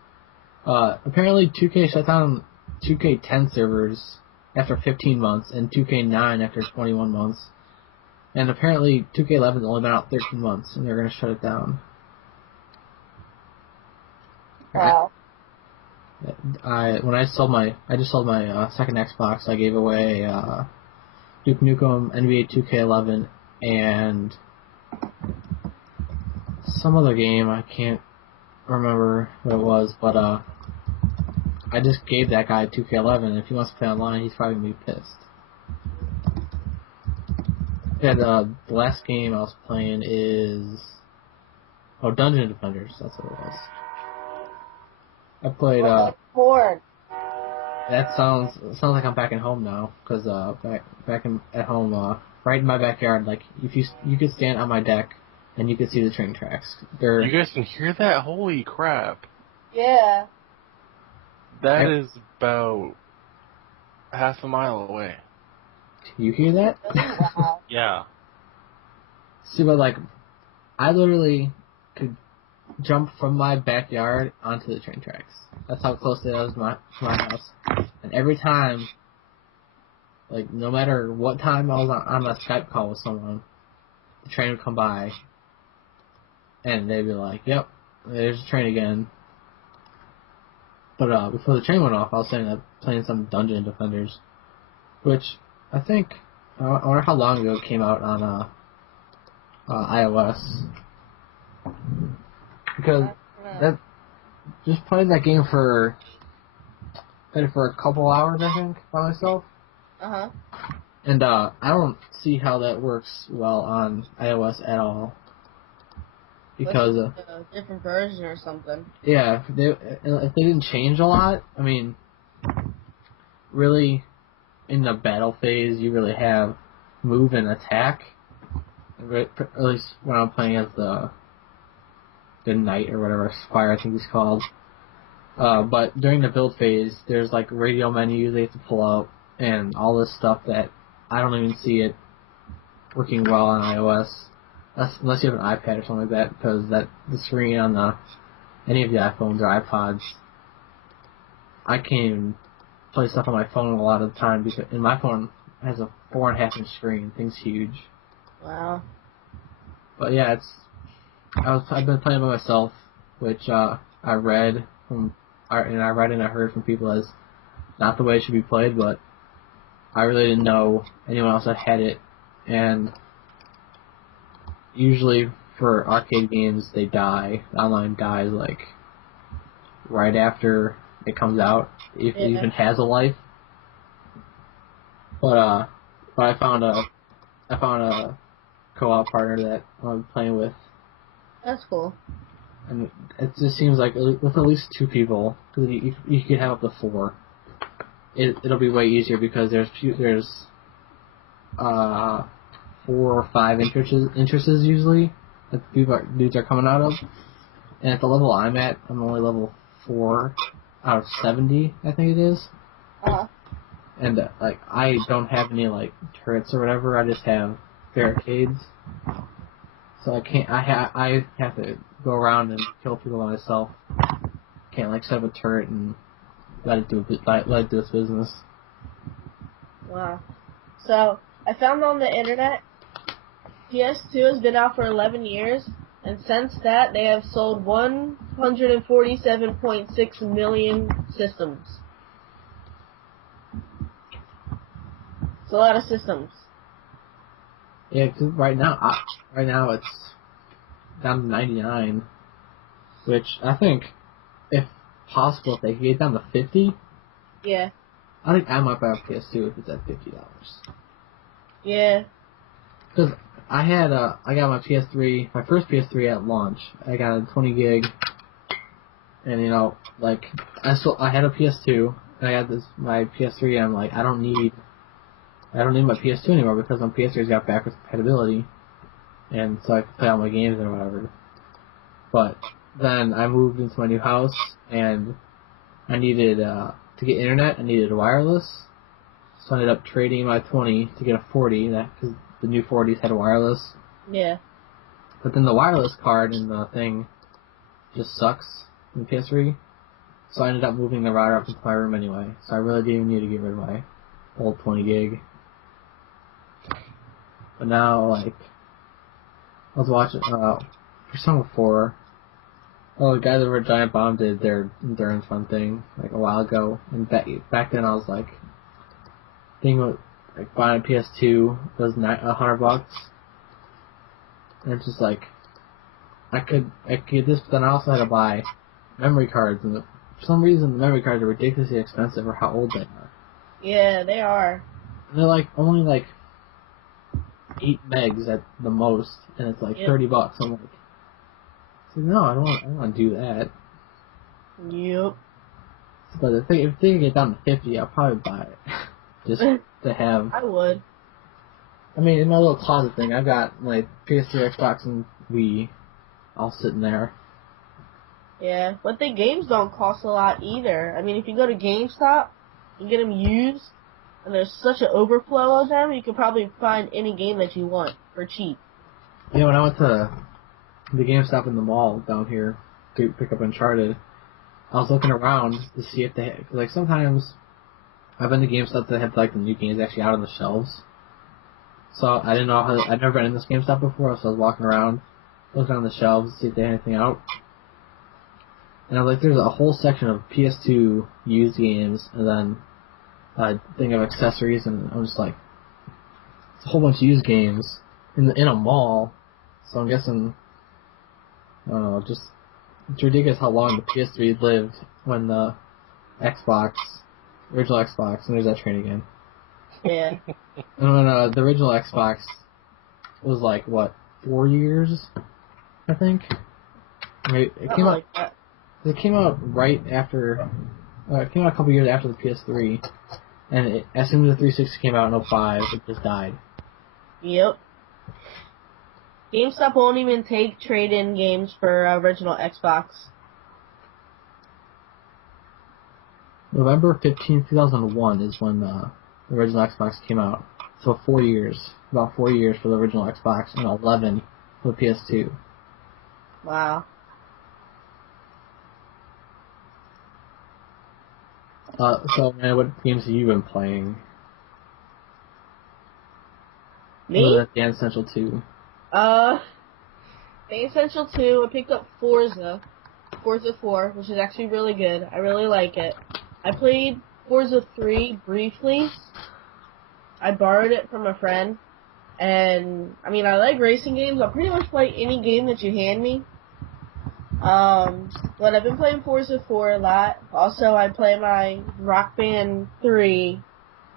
Apparently 2K shut down 2K10 servers after 15 months and 2K9 after 21 months. And apparently 2K11's only been out 13 months, and they're going to shut it down. Wow. I just sold my second Xbox. I gave away Duke Nukem, NBA 2K11, and some other game. I can't remember what it was, but I just gave that guy 2K11. If he wants to play online, he's probably gonna be pissed. And the last game I was playing is Dungeon Defenders. That's what it was. I played. Bored. That sounds like I'm back at home now, because back at home, right in my backyard, like if you could stand on my deck and you could see the train tracks. You guys can hear that? Holy crap! Yeah. That is about half a mile away. You hear that? Wow. Yeah. See, but like, I literally could jump from my backyard onto the train tracks. That's how close it is to my house. And every time, like, no matter what time I was on a Skype call with someone, the train would come by, and they'd be like, "Yep, there's the train again." But before the train went off, I was playing some Dungeon Defenders, which I think, I wonder how long ago it came out on iOS. Because that just playing that game played it for a couple hours, I think, by myself. Uh-huh. And I don't see how that works well on iOS at all. Because a different version or something. Yeah, if they didn't change a lot, I mean, really, in the battle phase, you really have move and attack. At least when I'm playing as the knight or whatever, Squire I think he's called. But during the build phase, there's like radio menus they have to pull up and all this stuff that I don't even see it working well on iOS, unless you have an iPad or something like that, because the screen on any of the iPhones or iPods, I can't even play stuff on my phone a lot of the time because my phone has a 4.5-inch screen. Thing's huge. Wow. But yeah, I've been playing by myself, which I read and I heard from people as not the way it should be played, but I really didn't know anyone else that had it, and usually for arcade games they die. The online dies like right after it comes out, if it even has a life. But I found a co-op partner that I'm playing with. That's cool. And it just seems like with at least 2 people, because you can have up to 4. It'll be way easier because there's 4 or 5 entrances usually that dudes are coming out of. And at the level I'm at, I'm only level 4 out of 70, I think it is. Uh-huh. And like I don't have any like turrets or whatever. I just have barricades. So I can't. I have to go around and kill people by myself. Can't like set up a turret and let it do its business. Wow. So I found on the internet, PS2 has been out for 11 years, and since that they have sold 147.6 million systems. It's a lot of systems. Yeah, because right now it's down to 99, which I think, if possible, if they could get down to 50. Yeah. I think I might buy a PS2 if it's at $50. Yeah. Because I got my PS3, my first PS3 at launch. I got a 20 gig, and like I had a PS2, and I got my PS3, and I'm like, I don't need my PS2 anymore because my PS3's got backwards compatibility, and so I can play all my games or whatever. But then I moved into my new house, and I needed to get internet. I needed wireless, so I ended up trading my 20 to get a 40. Because the new 40s had wireless. Yeah. But then the wireless card in the thing just sucks in the PS3. So I ended up moving the router up into my room anyway. So I really didn't even need to get rid of my old 20 gig. But now, like, I was watching, Persona 4. Oh, the guys over at Giant Bomb did their endurance run thing, like, a while ago. And back then I was like, like, buying a PS2 was $100. And it's just like, I could get this, but then I also had to buy memory cards, and for some reason the memory cards are ridiculously expensive for how old they are. Yeah, they are. And they're like only like 8 megs at the most, and it's like $30. I'm like, no, I don't want to do that. Yep. But if they could get down to 50, I'll probably buy it just to have. I would. I mean, in my little closet thing, I've got my PS3, Xbox, and Wii all sitting there. Yeah, but the games don't cost a lot either. I mean, if you go to GameStop and get them used, and there's such an overflow of them, you could probably find any game that you want for cheap. Yeah, when I went to the GameStop in the mall down here to pick up Uncharted, I was looking around to see if they had, cause like sometimes I've been to GameStop that have like the new games actually out on the shelves. So I didn't know I'd never been in this GameStop before, so I was walking around, looking on the shelves to see if they had anything out. And I was like, there's a whole section of PS2 used games, and then a thing of accessories, and I'm just like, it's a whole bunch of used games in a mall. So I'm guessing, I don't know, just it's ridiculous how long the PS3 lived when the original Xbox, and there's that train again. Yeah. And when the original Xbox was like, what, 4 years, I think? It came out. Like that. It came out right after. It came out a couple years after the PS3, and as soon as the 360 came out in 2005, it just died. Yep. GameStop won't even take trade-in games for original Xbox. November 15, 2001 is when the original Xbox came out. So 4 years. About 4 years for the original Xbox, and 11 for the PS2. Wow. So, man, what games have you been playing? Me? Other than Dance Central 2. Dance Central 2, I picked up Forza 4, which is actually really good. I really like it. I played Forza 3 briefly. I borrowed it from a friend. And, I mean, I like racing games. I'll pretty much play any game that you hand me. But I've been playing Forza 4 a lot. Also, I play my Rock Band 3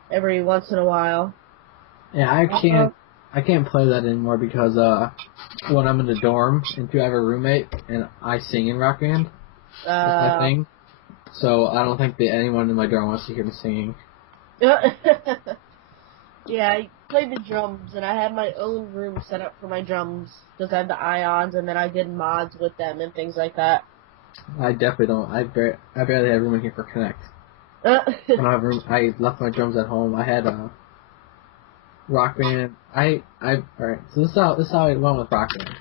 every once in a while. Yeah, I can't play that anymore because, when I'm in the dorm, and I have a roommate, and I sing in Rock Band. That's my thing. So I don't think that anyone in my dorm wants to hear me singing. Yeah, I played the drums, and I had my own room set up for my drums, because I had the ions, and then I did mods with them and things like that. I definitely don't. I barely have room in here for Connect. I don't have room. I left my drums at home. I had a Rock Band. Alright, so this is how I went with Rock Band.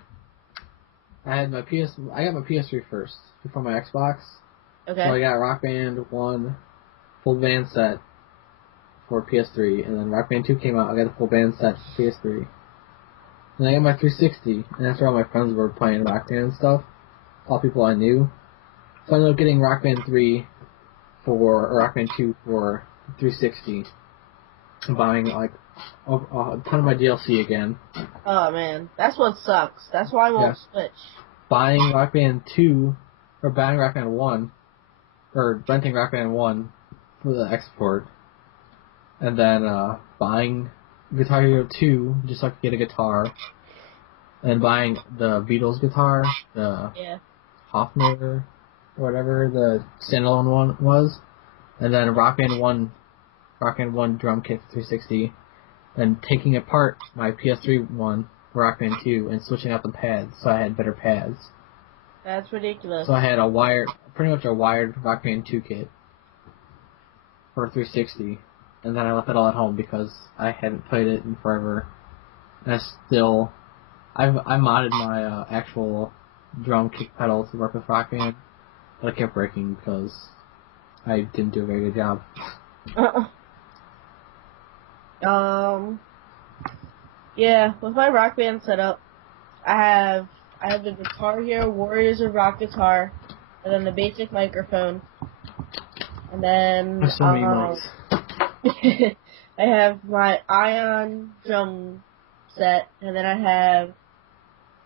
I got my PS3 first, before my Xbox. Okay. So I got Rock Band 1 full band set for PS3, and then Rock Band 2 came out, I got the full band set for PS3. And I got my 360, and that's where all my friends were playing Rock Band and stuff, all people I knew. So I ended up getting Rock Band 3 or Rock Band 2 for 360, and buying like a ton of my DLC again. Oh man, that's what sucks. That's why I won't switch. Buying Rock Band 2, or buying Rock Band 1, or renting Rock Band 1 for the export, and then buying Guitar Hero 2 just so I could get a guitar, and buying the Beatles guitar, the Hofner, or whatever the standalone one was, and then Rock Band 1 drum kit for 360, and taking apart my PS3 one, Rock Band 2, and switching out the pads so I had better pads. That's ridiculous. So I had pretty much a wired Rock Band 2 kit for 360, and then I left it all at home because I hadn't played it in forever. And I modded my actual drum kick pedal to work with Rock Band, but I kept breaking because I didn't do a very good job. Yeah, with my Rock Band setup, I have the Guitar Hero Warriors of Rock guitar, and then the basic microphone, and then There's so many mics. I have my Ion drum set, and then I have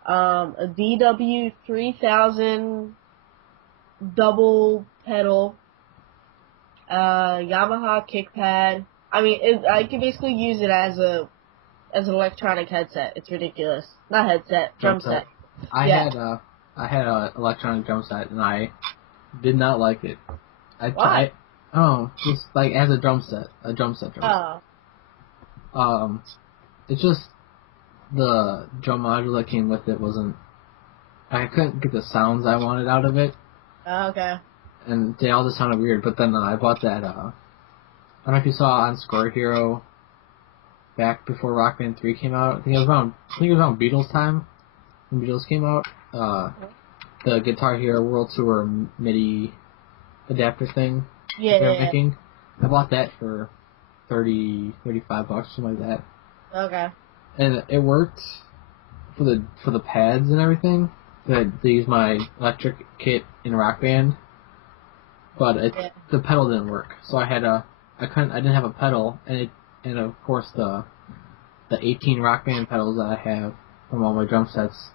a DW 3000 double pedal, Yamaha kick pad. I mean, I can basically use it as an electronic headset. It's ridiculous. Not headset, drum set. I had a electronic drum set, and I did not like it. Why? Just like as a drum set. It's just the drum module that came with it wasn't. I couldn't get the sounds I wanted out of it. Okay. And they all just sounded weird. But then I bought that. I don't know if you saw on Score Hero. Back before Rock Band 3 came out, I think it was around Beatles time. When Beatles came out, the Guitar Hero World Tour MIDI adapter thing they're making. I bought that for $35, something like that. Okay. And it worked for the pads and everything. They used my electric kit in Rock Band, but the pedal didn't work. So I didn't have a pedal, and of course the 18 Rock Band pedals that I have from all my drum sets,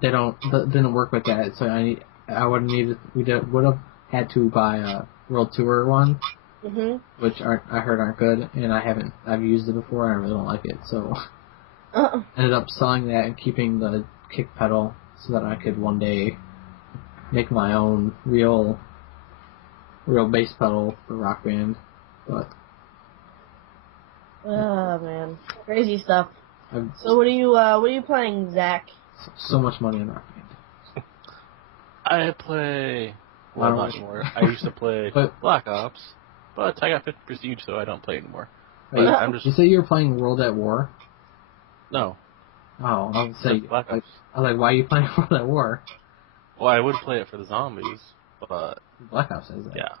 didn't work with that. So we would have had to buy a World Tour one, which I heard aren't good, and I've used it before and I really don't like it. So ended up selling that and keeping the kick pedal so that I could one day make my own real bass pedal for Rock Band, but. Oh man, crazy stuff. So what are you playing, Zach? So much money in Rock Band. I play. Well, not anymore. I used to play Black Ops, but I got 50 Prestige, so I don't play anymore. Wait, you say you were playing World at War? No. Oh, I was saying. Black Ops. I was like, why are you playing World at War? Well, I would play it for the zombies, but Black Ops says that. Yeah.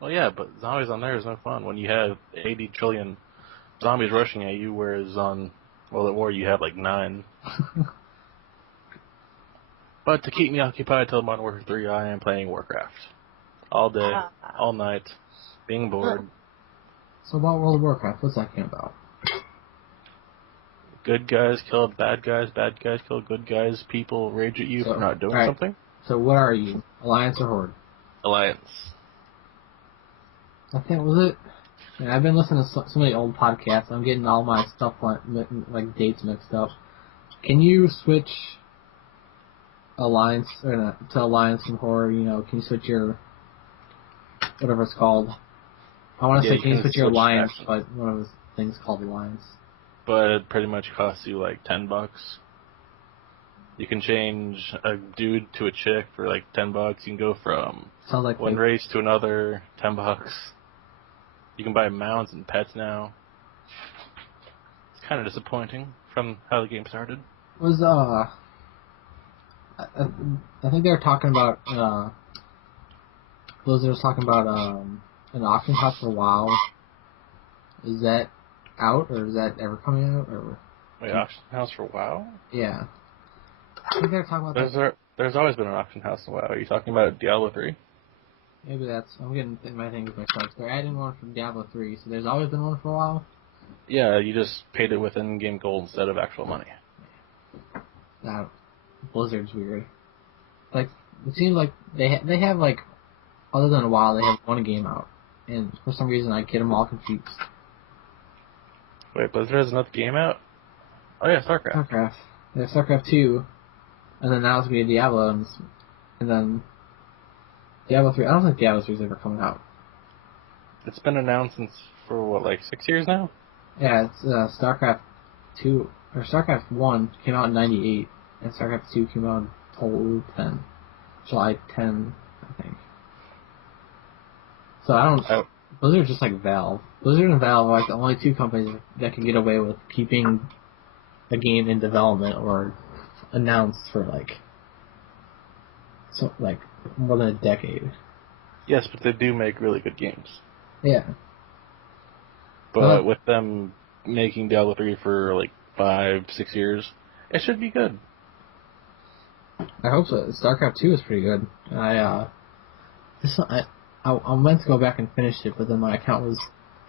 Well, yeah, but zombies on there is no fun when you have 80 trillion zombies rushing at you, whereas on World at War you have like 9. But to keep me occupied till Modern Warfare 3, I am playing Warcraft. All day, all night, being bored. So about World of Warcraft, what's that game about? Good guys kill bad guys kill good guys, people rage at you for not doing something. So what are you? Alliance or Horde? Alliance. I think was it. Man, I've been listening to so many old podcasts. I'm getting all my stuff like dates mixed up. Can you switch Alliance to Alliance from Horde? You know, can you switch your whatever it's called? I want to say can you switch your Alliance, but one of those things called Alliance. But it pretty much costs you like $10. You can change a dude to a chick for like $10. You can go from one race to another, $10. You can buy mounts and pets now. It's kind of disappointing from how the game started. Was I think they were talking about Blizzard was talking about an auction house for WoW. Is that out or is that ever coming out? Or wait, auction house for WoW? Yeah. I think they were talking about that. There's always been an auction house in WoW. Are you talking about Diablo 3? Maybe I'm getting my things mixed up. They're adding one for Diablo 3, so there's always been one for a while? Yeah, you just paid it with in-game gold instead of actual money. Blizzard's weird. Like, it seems like they have, like, other than a while, they have one game out. And for some reason, I get them all confused. Wait, Blizzard has another game out? Oh yeah, StarCraft. They have StarCraft 2, and then now it's going to be Diablo, and then Diablo 3. I don't think Diablo 3 is ever coming out. It's been announced for, what, like 6 years now? Yeah, it's StarCraft 2, or StarCraft 1 came out in 98, and StarCraft 2 came out in July 10, I think. So I don't... Blizzard's just like Valve. Blizzard and Valve are like the only two companies that can get away with keeping a game in development or announced for like more than a decade. Yes, but they do make really good games. Yeah. But with them making Diablo 3 for like 5-6 years, it should be good. I hope so. StarCraft 2 is pretty good. I meant to go back and finish it, but then my account was,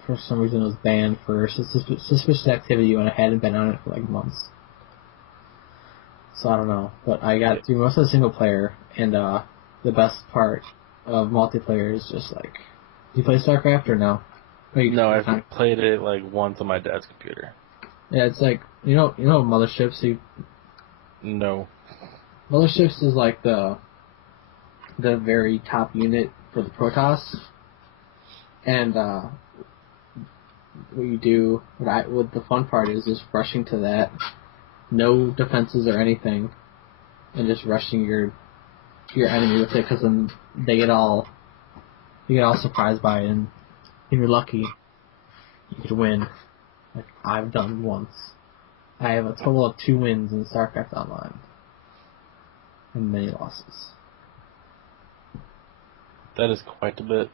for some reason, was banned for suspicious activity when I hadn't been on it for like months. So I don't know, but I got through most of the single player, and the best part of multiplayer is just like, do you play StarCraft or no? No, I've played it like once on my dad's computer. Yeah, it's like, you know Motherships? No. Motherships is like the very top unit for the Protoss, and what you do, what the fun part is rushing to that, no defenses or anything, and just rushing your enemy with it, because then you get all surprised by it, and if you're lucky, you could win. Like I've done once. I have a total of 2 wins in StarCraft Online, and many losses. That is quite a bit.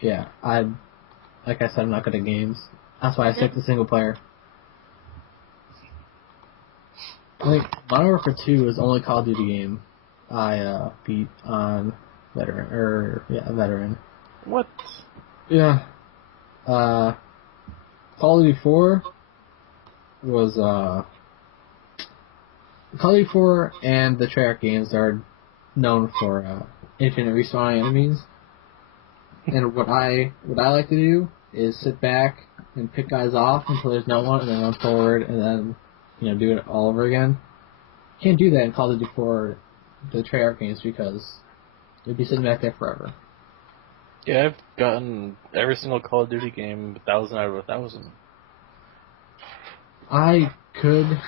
Yeah, like I said, I'm not good at games. That's why I stick to single player. I think Modern Warfare 2 is the only Call of Duty game I beat on Veteran. What? Yeah. Call of Duty 4 was Call of Duty 4 and the Treyarch games are known for infinite respawning enemies. And what I like to do is sit back and pick guys off until there's no one, and then run forward, and then do it all over again. Can't do that in Call of Duty 4, the Treyarch games, because you'd be sitting back there forever. Yeah, I've gotten every single Call of Duty game 1,000 out of 1,000. I could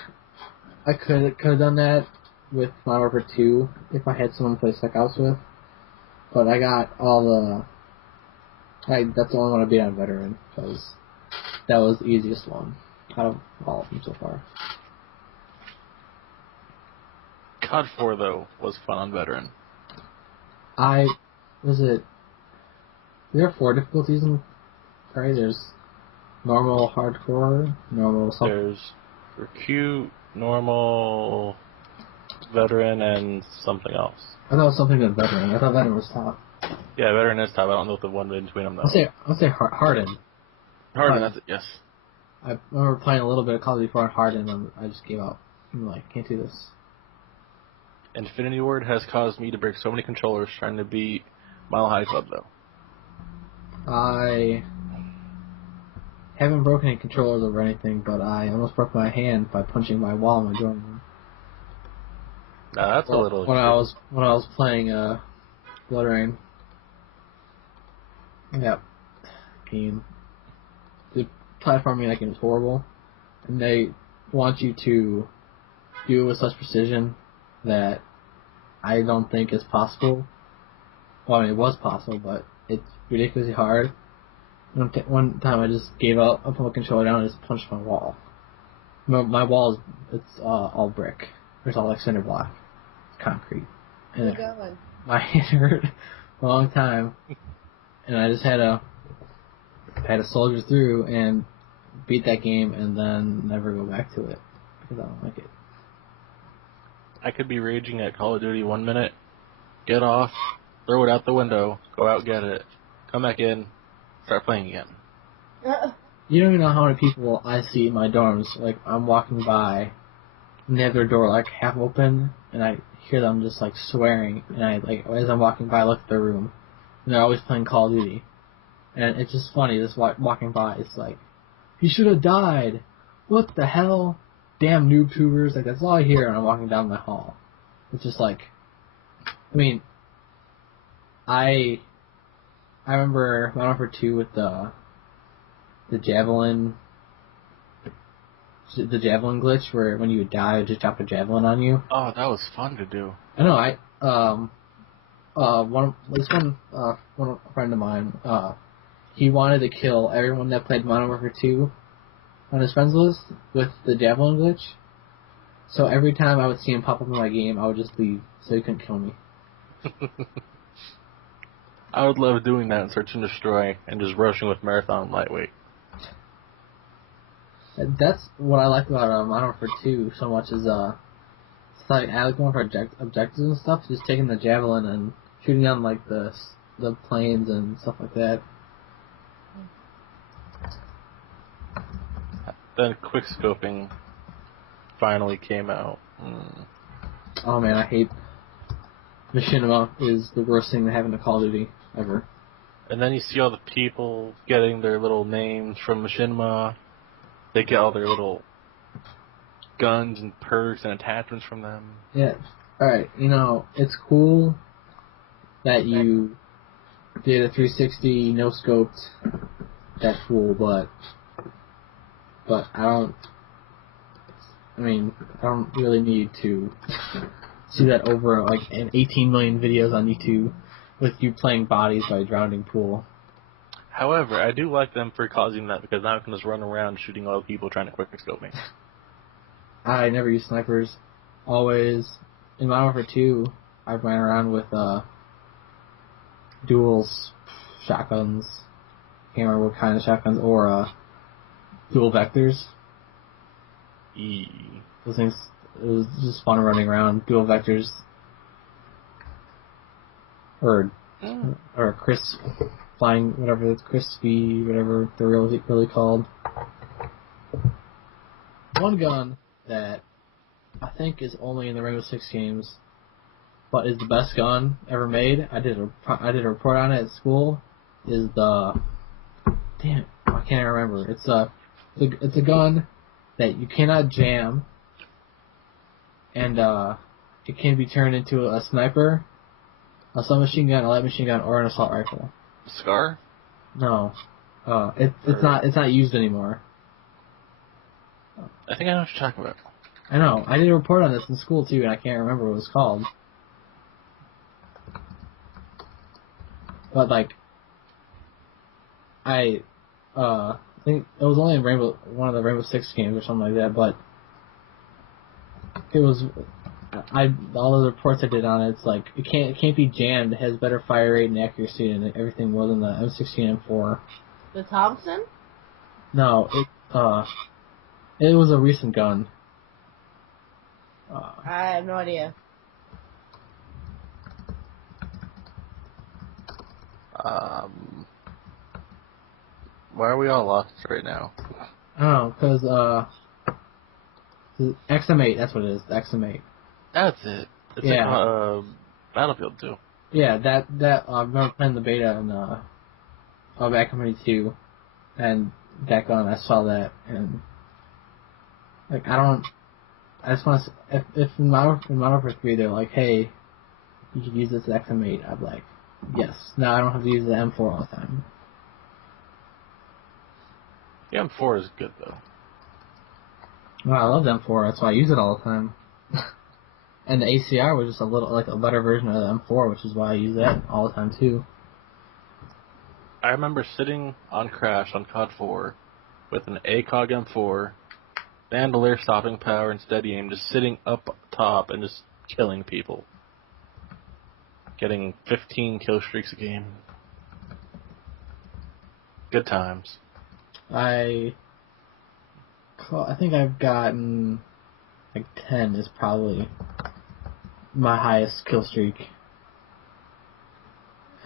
have done that with Modern Warfare 2 if I had someone to play Spec-Ops with, but I got all the. That's the only one I beat on Veteran, because that was the easiest one out of all of them so far. COD 4, though, was fun on Veteran. There are 4 difficulties in. Sorry, there's normal, hardcore, normal. There's recruit, normal, Veteran, and something else. I thought it was something in Veteran. I thought Veteran was top. Yeah, Veteran is top. I don't know what the one in between them though. I'll say Harden. Harden, that's it. Yes. I remember playing a little bit of Call of Duty 4 on Harden, and I just gave up. I'm like, can't do this. Infinity Ward has caused me to break so many controllers trying to beat Mile High Club, though. I haven't broken any controllers over anything, but I almost broke my hand by punching my wall in my dorm room. That's a little. When I was playing Blood Rain. Yep. Game. The platforming that game is horrible, and they want you to do it with such precision that I don't think is possible. Well, I mean, it was possible, but it's ridiculously hard. One time I just gave up, I put my controller down and just punched my wall. My wall it's all brick. There's all like cinder block. It's concrete. And my hand hurt a long time, and I just had to soldier through and beat that game and then never go back to it because I don't like it. I could be raging at Call of Duty 1 minute, get off, throw it out the window, go out, get it, come back in, start playing again. You don't even know how many people I see in my dorms. Like, I'm walking by, and they have their door, like, half open, and I hear them just, like, swearing, and I, like, as I'm walking by, I look at their room, and they're always playing Call of Duty. And it's just funny, just walking by, it's like, you should have died! What the hell? Damn noob tubers, like, that's all I hear when I'm walking down my hall. It's just like, I mean, I remember Modern Warfare 2 with the javelin glitch where when you would die, it would just drop a javelin on you. Oh, that was fun to do. I know. One friend of mine, he wanted to kill everyone that played Modern Warfare 2 on his friends list with the javelin glitch. So every time I would see him pop up in my game, I would just leave so he couldn't kill me. I would love doing that in Search and Destroy and just rushing with Marathon Lightweight. That's what I like about Modern Warfare 2 so much is it's like I like going for objectives and stuff, just taking the javelin and shooting down like the planes and stuff like that. Then quickscoping finally came out. Oh man, I hate Machinima is the worst thing that happened to Call of Duty ever. And then you see all the people getting their little names from Machinima. They get all their little guns and perks and attachments from them. Yeah. Alright, it's cool that you did a 360 no-scoped. That's cool, but I don't really need to see that over like 18 million videos on YouTube with you playing bodies by a drowning pool. However, I do like them for causing that because now I can just run around shooting other people trying to quickscope me. I never use snipers. Always. In Modern Warfare 2, I ran around with duals, shotguns, can't remember what kind of shotguns, or dual vectors. Those things, it was just fun running around. Dual vectors. Or crisp, flying, whatever it's crispy, whatever they're really called. One gun that I think is only in the Rainbow Six games, but is the best gun ever made. I did a report on it at school. Is the I can't remember. It's a gun that you cannot jam, and it can be turned into a sniper, a submachine gun, a light machine gun, or an assault rifle. Scar? No, it's not used anymore. I think I know what you're talking about. I know. I did a report on this in school too, and I can't remember what it was called. But like, I think it was only in one of the Rainbow Six games or something like that. But it was all the reports I did on it. It's like it can't be jammed. It has better fire rate and accuracy and everything more than the M16 M4. The Thompson? No, it was a recent gun. I have no idea. Why are we all lost right now? Oh, because XM8, that's what it is, the XM8. That's it. It's yeah. Like Battlefield 2. Yeah, that I remember playing the beta in Bad Company 2, and that gun, I saw that, and like I just want to. If in Modern Warfare 3 they're like, hey, you could use this XM8, I'm like, yes. Now I don't have to use the M4 all the time. The M4 is good though. Well, I love the M4. That's why I use it all the time. And the ACR was just a better version of the M4, which is why I use that all the time too. I remember sitting on Crash on COD 4 with an ACOG M4, bandolier stopping power and steady aim, just sitting up top and just killing people. Getting 15 kill streaks a game. Good times. I think I've gotten like 10 is probably my highest kill streak,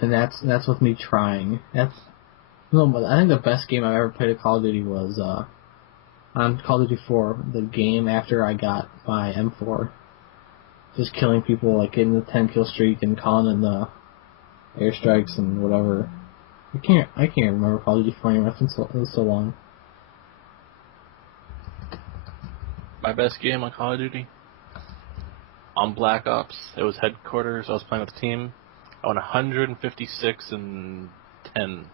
and that's with me trying. I think the best game I've ever played of Call of Duty was on Call of Duty 4, the game after I got my M4, just killing people, like getting the 10 kill streak and calling in the airstrikes and whatever. I can't remember Call of Duty 4 anymore. It was so long. My best game on Call of Duty? On Black Ops, it was headquarters. I was playing with the team. I won 156 and 10.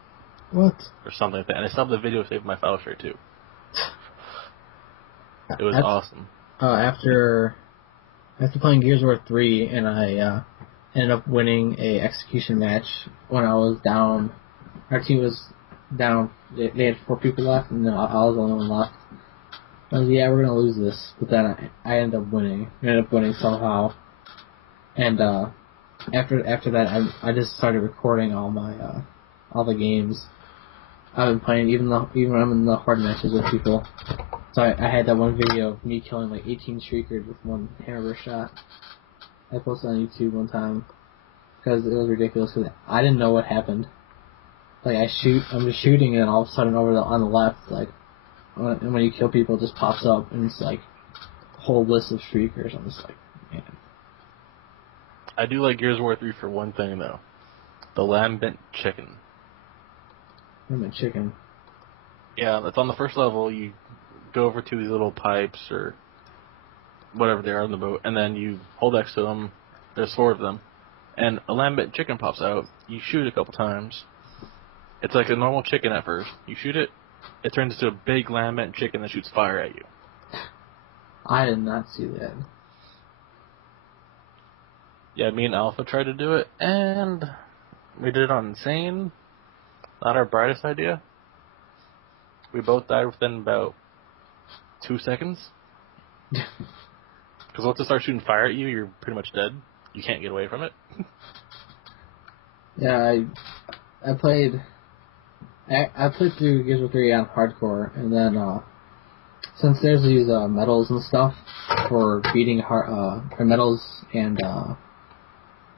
What? Or something like that. And I still have the video saved in my file share too. It was awesome. After playing Gears of War 3, and I ended up winning a execution match when I was down. Our team was down. They had 4 people left, and I was the only one left. I was we're gonna lose this, but then I ended up winning. I ended up winning somehow, and after that, I just started recording all my all the games I've been playing, even when I'm in the hard matches with people. So I had that one video of me killing like 18 streakers with one hammer shot. I posted on YouTube one time because it was ridiculous. Cause I didn't know what happened. Like I'm just shooting, and all of a sudden on the left, like when you kill people, it just pops up, and it's like a whole list of streakers. I'm just like, man. I do like Gears of War 3 for one thing though, the lambent chicken. Lambent chicken. Yeah, that's on the first level. You go over to these little pipes or whatever they are on the boat, and then you hold X to them. There's 4 of them, and a lambent chicken pops out. You shoot it a couple times. It's like a normal chicken at first. You shoot it, it turns into a big lambent chicken that shoots fire at you. I did not see that. Yeah, me and Alpha tried to do it, and we did it on Insane. Not our brightest idea. We both died within about 2 seconds. Because once it starts shooting fire at you, you're pretty much dead. You can't get away from it. Yeah, I played through Gears of War 3 on hardcore, and then since there's these medals and stuff for beating or medals and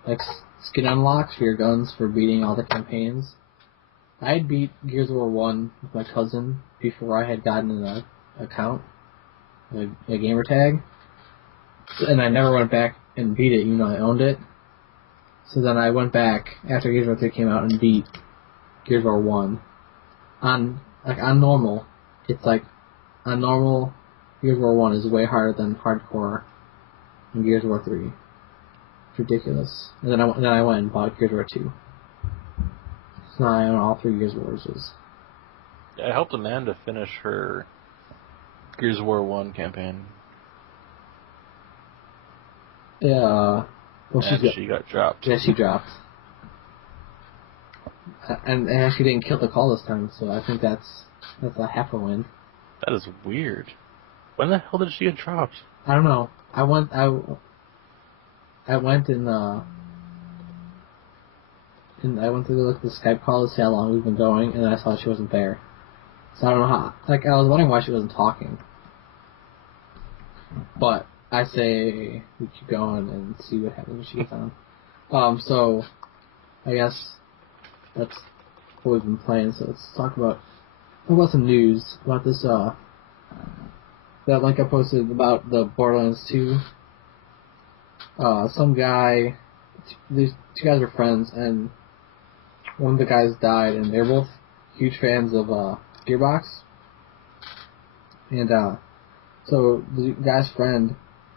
like skin unlocks for your guns for beating all the campaigns. I had beat Gears of War 1 with my cousin before I had gotten an account, a gamer tag, and I never went back and beat it, even though I owned it. So then I went back after Gears of War 3 came out and beat Gears of War 1 on normal. It's like on normal, Gears of War 1 is way harder than hardcore in Gears of War 3. It's ridiculous. And then I went and bought Gears of War 2. So now I own all 3 Gears of Wars. Yeah, I helped Amanda finish her Gears of War 1 campaign. Yeah. Well, she got dropped. Yeah, she dropped. And she didn't kill the call this time, so I think that's a half a win. That is weird. When the hell did she get dropped? I don't know. I went and I went to look at the Skype call to see how long we've been going, and then I saw she wasn't there. So I don't know how. Like, I was wondering why she wasn't talking. But I say we keep going and see what happens when she gets on. So I guess that's what we've been playing. So let's talk about some news about this. That link I posted about the Borderlands 2. Some guy, these 2 guys are friends, and one of the guys died, and they're both huge fans of Gearbox. And so the guy's friend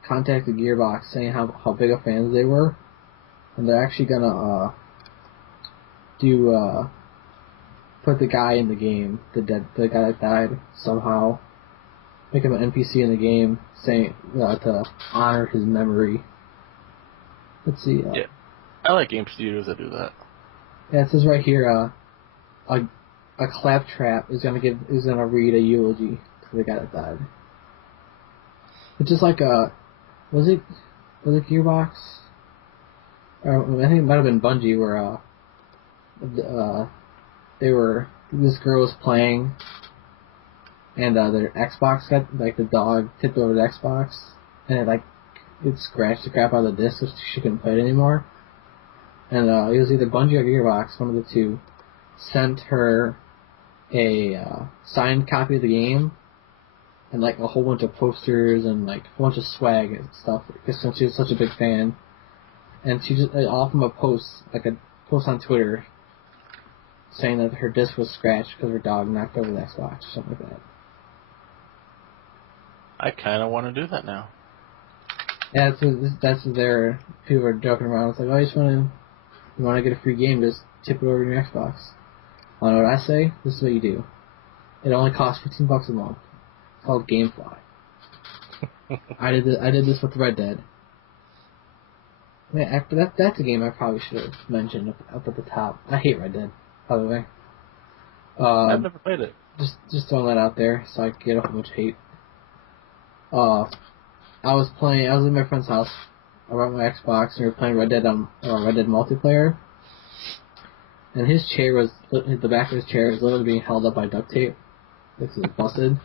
contacted Gearbox saying how big of fans they were, and they're actually gonna put the guy in the game, the guy that died, somehow make him an NPC in the game, saying to honor his memory. Let's see. Yeah, I like game studios that do that. Yeah, it says right here, a claptrap is gonna read a eulogy to the guy that died. It's just like was it Gearbox? Or I think it might have been Bungie, where this girl was playing, and their Xbox got, like, the dog tipped over the Xbox, and it scratched the crap out of the disc, so she couldn't play it anymore. And it was either Bungie or Gearbox, one of the two, sent her a signed copy of the game, and like a whole bunch of posters and like a bunch of swag and stuff, because since she was such a big fan. And she just all from a post, like a post on Twitter, saying that her disc was scratched because her dog knocked over the Xbox or something like that. I kind of want to do that now. Yeah, that's their people are joking around. It's like, oh, you want to get a free game, just tip it over your Xbox. You know what I say? This is what you do. It only costs $15 a month. It's called GameFly. I did this with Red Dead. Man, that's a game I probably should have mentioned up at the top. I hate Red Dead, by the way. I've never played it. Just throwing that out there so I could get a whole bunch of hate. I was in my friend's house I brought my Xbox, and we were playing Red Dead multiplayer. And his chair the back of his chair is literally being held up by duct tape. This is busted.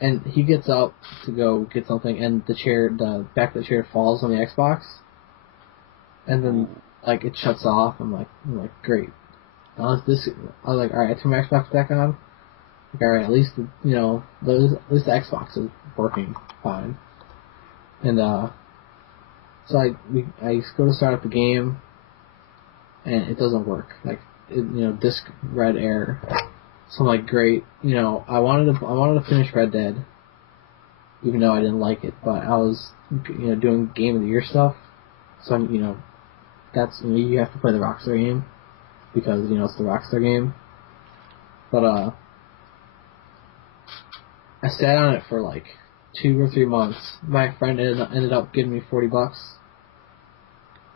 And he gets up to go get something, and the back of the chair falls on the Xbox. And then, like, it shuts off. I'm like, great. I was like, alright, I turn my Xbox back on. Like, alright, at least, at least the Xbox is working fine. And, so I go to start up the game, and it doesn't work. Like, disk red error. So I'm like, great. I wanted to finish Red Dead, even though I didn't like it, but I was, doing Game of the Year stuff. So that's, you have to play the Rockstar game, because, it's the Rockstar game. But, I sat on it for like 2 or 3 months. My friend ended up giving me $40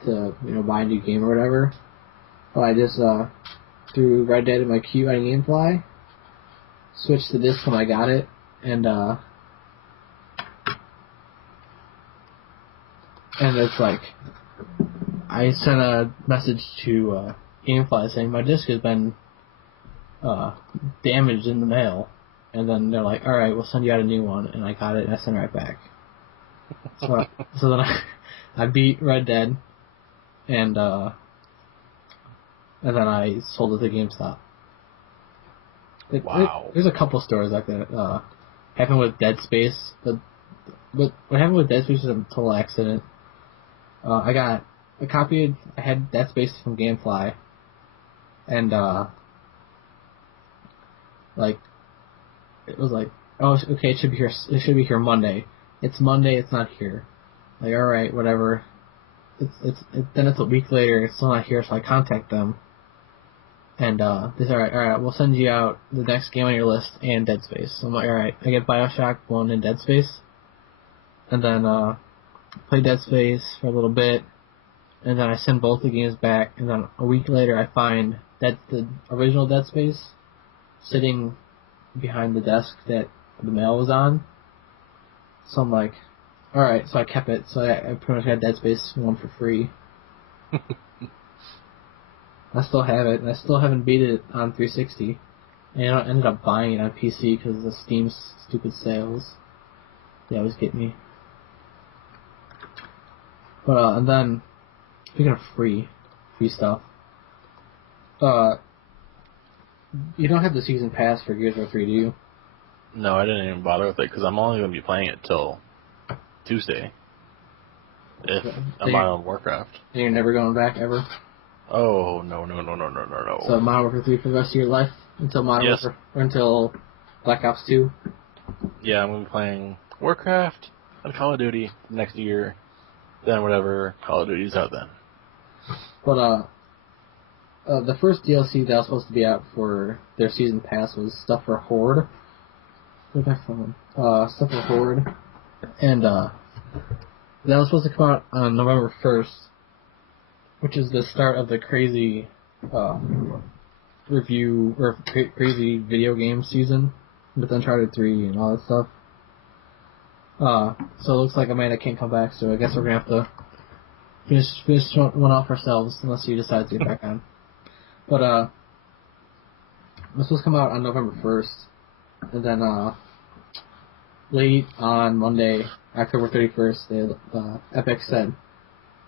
to, buy a new game or whatever. But I just, threw Red Dead in my queue on GameFly, switched the disc when I got it, and it's like, I sent a message to GameFly saying my disc has been damaged in the mail, and then they're like, all right, we'll send you out a new one, and I got it, and I sent it right back. So then I beat Red Dead, and then I sold it to GameStop. Wow. There's a couple stories like that. Happened with Dead Space, but what happened with Dead Space was a total accident. I had Dead Space from GameFly, and it was like, oh, okay, it should be here Monday. It's Monday, it's not here. Like, all right, whatever. Then it's a week later, it's still not here, so I contact them. And they say, all right, we'll send you out the next game on your list and Dead Space. So I'm like, all right, I get BioShock 1 and Dead Space, and then play Dead Space for a little bit, and then I send both the games back, and then a week later I find that the original Dead Space sitting behind the desk that the mail was on. So I'm like, all right, so I kept it. So I pretty much got Dead Space 1 for free. I still have it, and I still haven't beat it on 360. And I ended up buying it on PC because of the Steam's stupid sales. They always get me. But, and then, speaking of free stuff, you don't have the season pass for Gears of War 3, do you? No, I didn't even bother with it, because I'm only going to be playing it till Tuesday. If I'm on Warcraft. And you're never going back, ever? Oh, no. So Modern Warfare 3 for the rest of your life? Until until Black Ops 2? Yeah, I'm going to be playing Warcraft and Call of Duty next year. Then whatever Call of Duty's out then. But, the first DLC that was supposed to be out for their season pass was stuff for Horde. Where's my phone? Stuff for Horde. And, that was supposed to come out on November 1st, which is the start of the crazy, review, or crazy video game season with Uncharted 3 and all that stuff. So it looks like Amanda can't come back, so I guess we're gonna have to finish one off ourselves, unless you decide to get back on. But, this was come out on November 1st, and then, late on Monday, October 31st, Epic said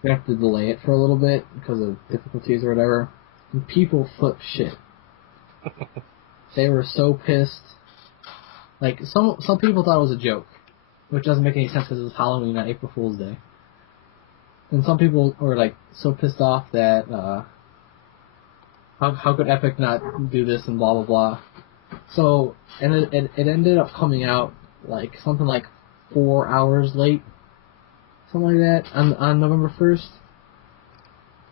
we have to delay it for a little bit because of difficulties or whatever. And people flipped shit. They were so pissed. Like, some people thought it was a joke, which doesn't make any sense because it was Halloween, not April Fool's Day. And some people were, like, so pissed off that, how could Epic not do this and blah, blah, blah. So, and it ended up coming out, like, something like 4 hours late, something like that, on November 1st.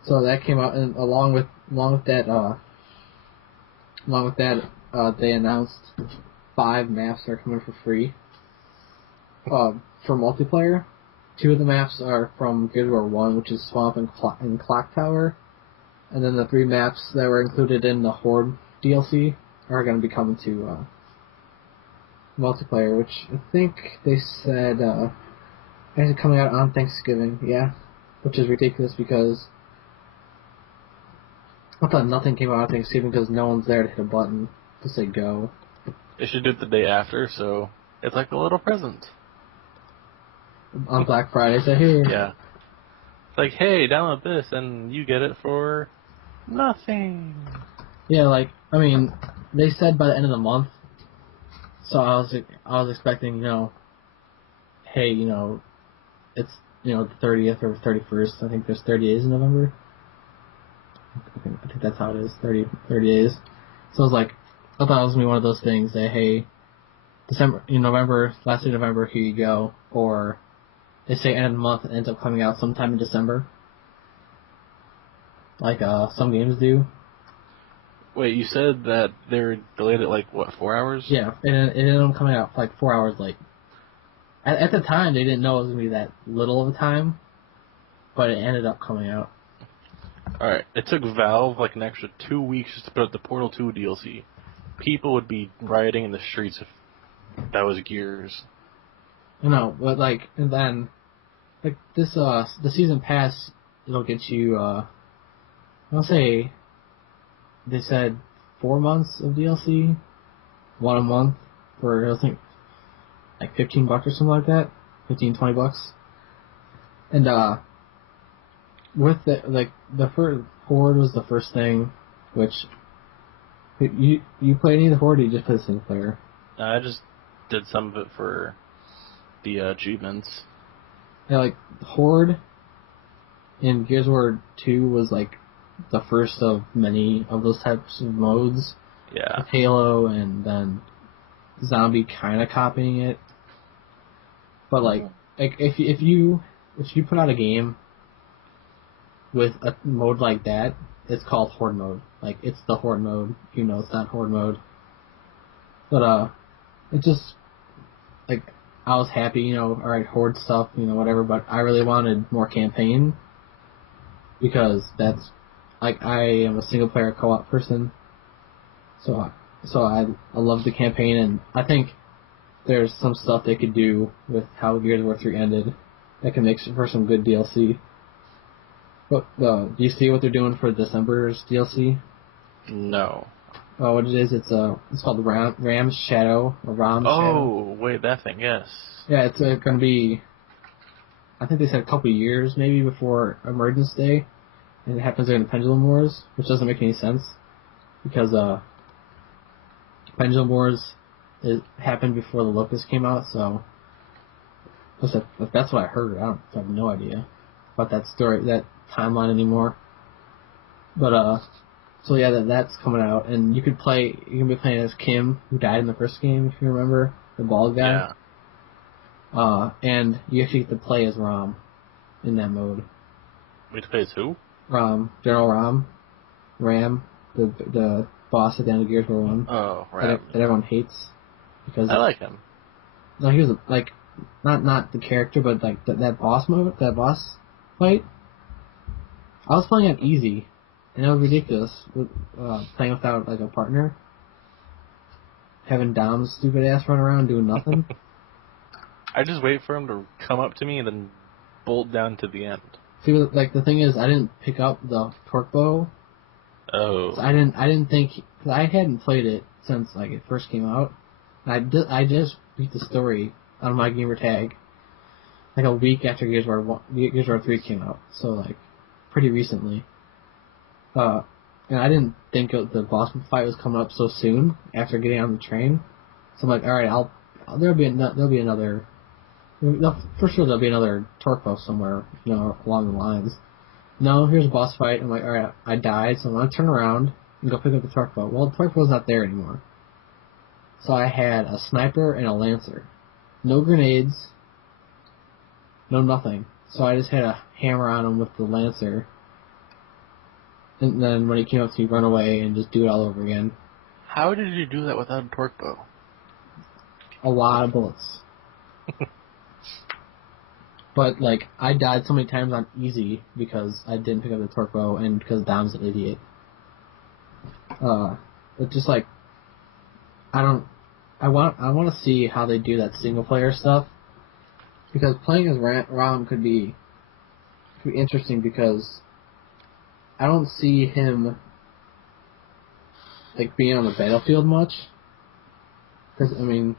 So that came out, and along with that, they announced 5 maps are coming for free, for multiplayer. 2 of the maps are from Gears of War 1, which is Swamp and Clock Tower, and then the 3 maps that were included in the Horde DLC are going to be coming to, multiplayer, which I think they said, is coming out on Thanksgiving, yeah. which is ridiculous because I thought nothing came out on Thanksgiving because no one's there to hit a button to say go. They should do it the day after, so it's like a little present. On Black Friday, say, hey. Yeah. It's like, hey, download this, and you get it for nothing. Yeah, like, I mean, they said by the end of the month, so I was expecting, hey, it's, the 30th or 31st. I think there's 30 days in November. I think that's how it is, 30 days. So I was like, I thought it was going to be one of those things that, hey, November, last day of November, here you go. Or they say end of the month, it ends up coming out sometime in December. Like some games do. Wait, you said that they're delayed at 4 hours? Yeah, and it ended up coming out 4 hours late. At the time, they didn't know it was going to be that little of a time, but it ended up coming out. Alright, it took Valve an extra 2 weeks just to put out the Portal 2 DLC. People would be rioting in the streets if that was Gears. No, but and then, this, the season pass, it'll get you, I'll say, they said 4 months of DLC, 1 a month, for, I think, $15 or something like that, $15-20. And, with the first Horde was the first thing, which, you play any of the Horde, or you just play the single player? I just did some of it for the achievements. Yeah, Horde in Gears of War 2 was the first of many of those types of modes. Yeah. With Halo and then Zombie kind of copying it. But if you put out a game with a mode like that, it's called Horde mode. It's the Horde mode. It's not Horde mode. But it just I was happy, alright, Horde stuff, whatever, but I really wanted more campaign because that's I am a single player co-op person. So I love the campaign, and I think there's some stuff they could do with how Gears of War 3 ended that can make for some good DLC. But do you see what they're doing for December's DLC? No. What it is, it's called Ram's Shadow, or Ram's Shadow. Oh, wait, that thing, yes. Yeah, it's going to be, I think they said a couple of years maybe before Emergence Day, and it happens during the Pendulum Wars, which doesn't make any sense, because Pendulum Wars happened before the Locust came out, so that's what I heard. I have no idea about that story, that timeline anymore. But so yeah, that's coming out, and you can be playing as Kim, who died in the first game, if you remember, the bald guy. Yeah. And you actually get to play as Ram in that mode. We play as who? General Ram, the boss at the end of Gears of War 1. Oh, Ram. That everyone hates because I like him. No, he was not the character, but that boss mode, that boss fight. I was playing on easy, and it was ridiculous playing without a partner, having Dom's stupid ass run around doing nothing. I just wait for him to come up to me and then bolt down to the end. See, the thing is, I didn't pick up the torque bow. Oh. So I didn't think, because I hadn't played it since it first came out. I just beat the story on my gamer tag a week after Gears of War 3 came out, so pretty recently. And I didn't think the boss fight was coming up so soon after getting on the train. So I'm alright, there'll be another. For sure there'll be another torque bow somewhere, along the lines. No, here's a boss fight. I'm alright, I died, so I'm gonna turn around and go pick up the torque bow. Well, the torque bow's not there anymore. So I had a sniper and a lancer. No grenades. No nothing. So I just had a hammer on him with the lancer. And then when he came up to me, run away and just do it all over again. How did you do that without a torque bow? A lot of bullets. But, I died so many times on easy because I didn't pick up the torque bow and because Dom's an idiot. It's just I want to see how they do that single player stuff, because playing as Ram could be to be interesting because I don't see him like being on the battlefield much. Because I mean,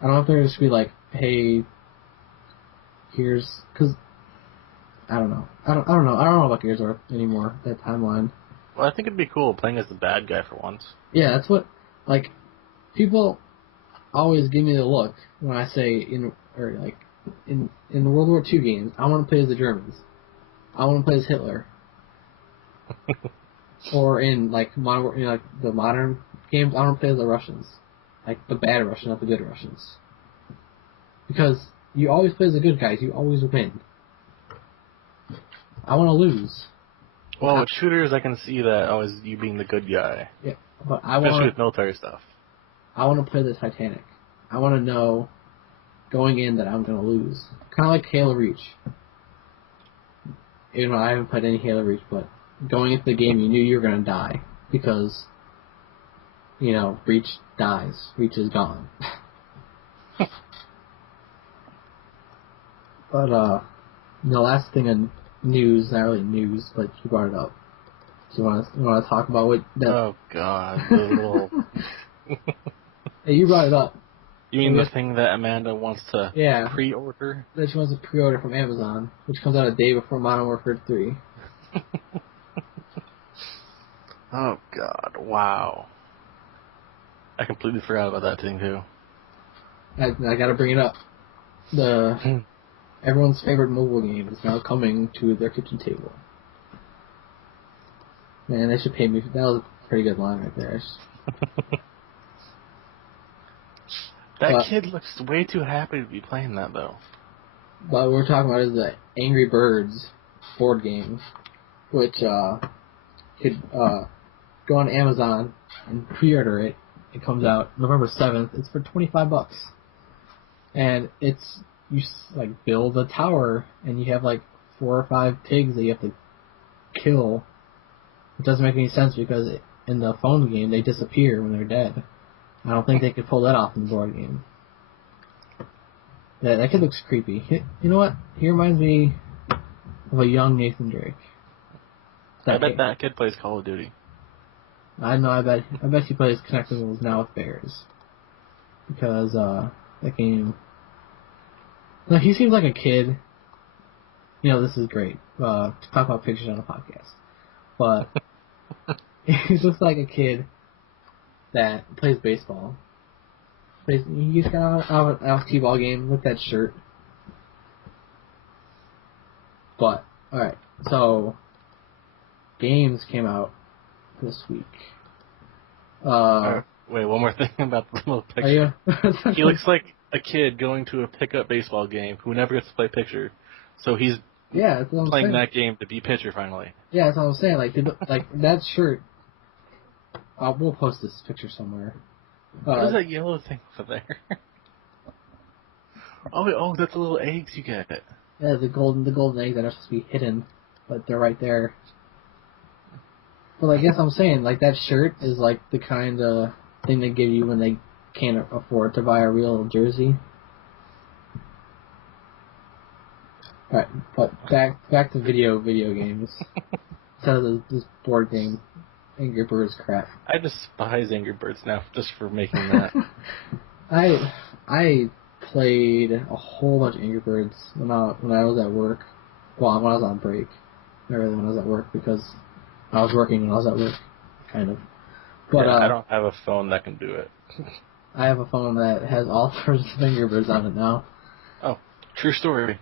I don't know if they're just be like, hey, here's because I don't know. I don't know. I don't know about Gears anymore. That timeline. Well, I think it'd be cool playing as the bad guy for once. Yeah, that's what like people always give me the look when I say in the World War II games, I want to play as the Germans. I want to play as Hitler. Or in like modern, like the modern games, I want to play as the Russians, like the bad Russians, not the good Russians. Because you always play as the good guys, you always win. I want to lose. Well, with shooters, I can see that as you being the good guy. Yeah, but especially with military stuff. I want to play the Titanic. I want to know going in that I'm going to lose. Kind of like Halo Reach. You know, I haven't played any Halo Reach, but going into the game, you knew you were going to die because, you know, Reach dies. Reach is gone. But, the last thing in news, not really news, but you brought it up. So you want to talk about what that... Oh, God. The little... Hey, you brought it up. You mean the thing that Amanda wants to pre-order? That she wants to pre-order from Amazon, which comes out a day before Modern Warfare 3. Oh, God. Wow. I completely forgot about that thing, too. I gotta bring it up. Everyone's favorite mobile game is now coming to their kitchen table. Man, they should pay me. That was a pretty good line right there. That kid looks way too happy to be playing that, though. But what we're talking about is the Angry Birds board game, which could go on Amazon and pre-order it. It comes out November 7th. It's for $25, and it's you like build a tower, and you have like 4 or 5 pigs that you have to kill. It doesn't make any sense because in the phone game they disappear when they're dead. I don't think they could pull that off in the board game. That kid looks creepy. You know what? He reminds me of a young Nathan Drake. I bet that kid plays Call of Duty. I know. I bet he plays Connectables Now with Bears because that game. No, he seems like a kid. You know, this is great to talk about pictures on a podcast, but he looks like a kid that plays baseball. He just got out of a T-ball game with that shirt. But, alright, so games came out this week. Wait, one more thing about the little picture. He looks like a kid going to a pickup baseball game who never gets to play pitcher. So he's playing that game to be pitcher finally. Yeah, that's what I'm saying. Like that shirt. We'll post this picture somewhere. What is that yellow thing over there? oh, that's the little eggs you get. Yeah, the golden eggs that are supposed to be hidden, but they're right there. But I guess I'm saying, like, that shirt is like the kind of thing they give you when they can't afford to buy a real jersey. Alright, but back to video games. Instead of this board game. Angry Birds crap. I despise Angry Birds now just for making that. I played a whole bunch of Angry Birds when I was at work. Well, when I was on break. Not really when I was at work because I was working when I was at work, kind of. But I don't have a phone that can do it. I have a phone that has all sorts of Angry Birds on it now. Oh, true story.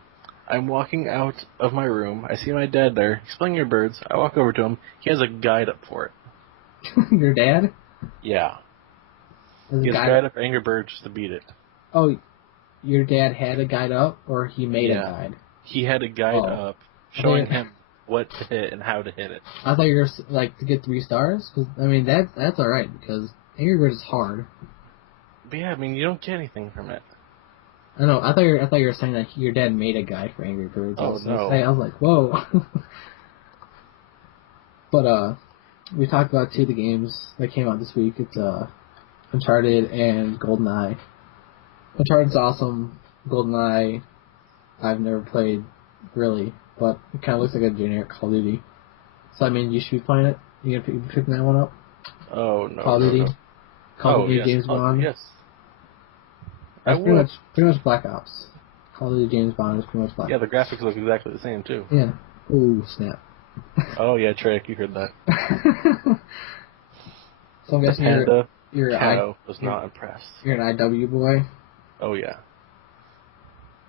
I'm walking out of my room. I see my dad there. He's playing Angry Birds. I walk over to him. He has a guide up for it. Your dad? Yeah. He has a guide up for Angry Birds just to beat it. Oh, your dad had a guide up, or he made a guide? He had a guide up showing him what to hit and how to hit it. I thought you were like to get 3 stars. Cause, I mean, that's all right because Angry Birds is hard. But yeah, I mean, you don't get anything from it. I know. I thought you were saying that your dad made a guide for Angry Birds. Oh no! I was like, whoa. But we talked about 2 of the games that came out this week. It's Uncharted and GoldenEye. Uncharted's awesome. GoldenEye, I've never played really, but it kind of looks like a generic Call of Duty. So I mean, you should be playing it. You gonna be picking that one up? Oh no. Call of Duty. No. Call of Duty James Bond. Yes. That's pretty much Black Ops. Call of Duty James Bond is pretty much Black Ops. Yeah, the graphics look exactly the same too. Yeah. Ooh, snap. Oh yeah, Trek, you heard that. So I'm guessing you're was not impressed. You're an IW boy. Oh yeah.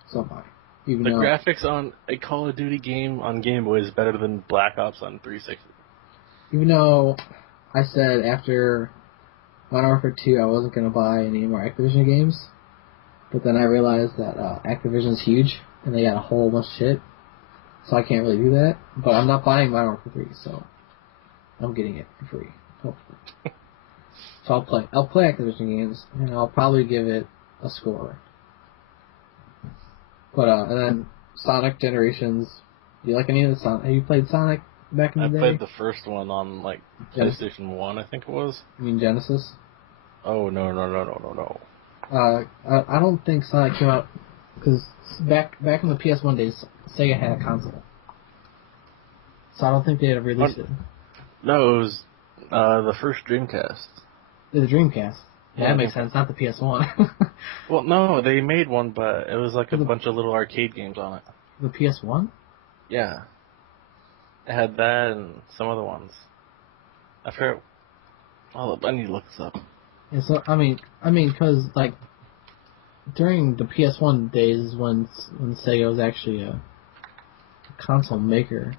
So am I. The graphics on a Call of Duty game on Game Boy is better than Black Ops on 360. Even though I said after Modern Warfare 2 I wasn't going to buy any more Activision games, but then I realized that Activision's huge and they got a whole bunch of shit, so I can't really do that. But I'm not buying Modern Warfare 3, so I'm getting it for free, hopefully. So I'll play Activision games and I'll probably give it a score. But and then Sonic Generations. Do you like any of the Sonic? Have you played Sonic back in the day? I played the first one on like PlayStation 1, I think it was. You mean Genesis? Oh no. I don't think Sonic came out because back in the PS1 days, Sega had a console, so I don't think they had released it. No, it was the first Dreamcast. The Dreamcast. Yeah, that makes sense. Not the PS1. Well, no, they made one, but it was like a bunch of little arcade games on it. The PS1? Yeah. It had that and some other ones. I forgot. Oh, I need to look this up. Yeah, so I mean, because like during the PS1 days when Sega was actually a console maker,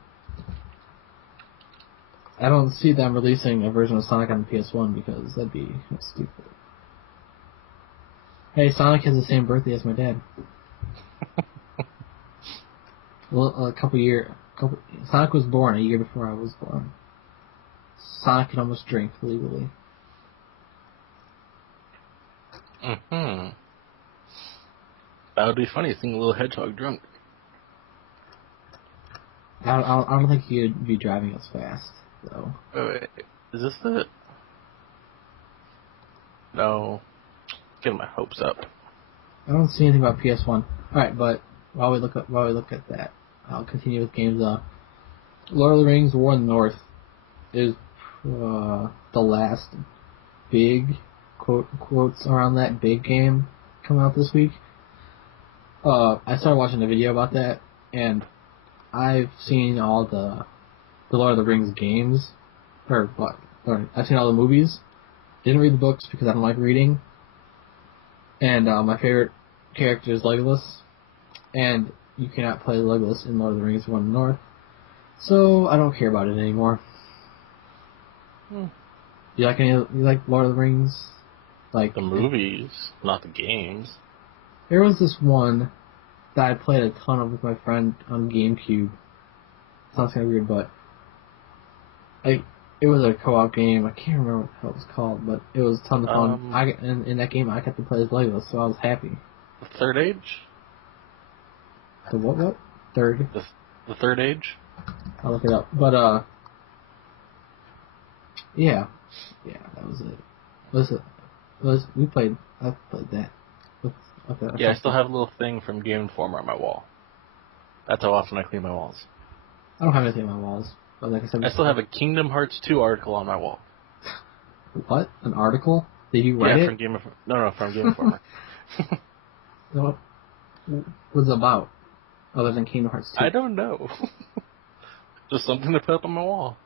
I don't see them releasing a version of Sonic on the PS1 because that'd be stupid. Hey, Sonic has the same birthday as my dad. Well, Sonic was born a year before I was born. Sonic can almost drink legally. Mm-hmm. That would be funny, seeing a little hedgehog drunk. I don't think he'd be driving as fast, though. Wait. Is this the... No. Getting my hopes up. I don't see anything about PS1. Alright, but while we look at that, I'll continue with games. Lord of the Rings War in the North is the last big quotes around that big game coming out this week. I started watching a video about that, and I've seen all the Lord of the Rings games, I've seen all the movies. Didn't read the books because I don't like reading. And my favorite character is Legolas, and you cannot play Legolas in Lord of the Rings War in the North, so I don't care about it anymore. You like Lord of the Rings? Like the movies, not the games. There was this one that I played a ton of with my friend on GameCube. Sounds kind of weird, but it was a co-op game. I can't remember what the hell it was called, but it was a ton of fun. In that game, I got to play as Legolas, so I was happy. The Third Age? The what? Third? The Third Age? I'll look it up. But, yeah, that was it. I played that. I still have a little thing from Game Informer on my wall. That's how often I clean my walls. I don't have anything on my walls. But like I said, I still have a Kingdom Hearts 2 article on my wall. What? An article? Did you write it? From from Game Informer. What's it about? Other than Kingdom Hearts 2? I don't know. Just something to put up on my wall.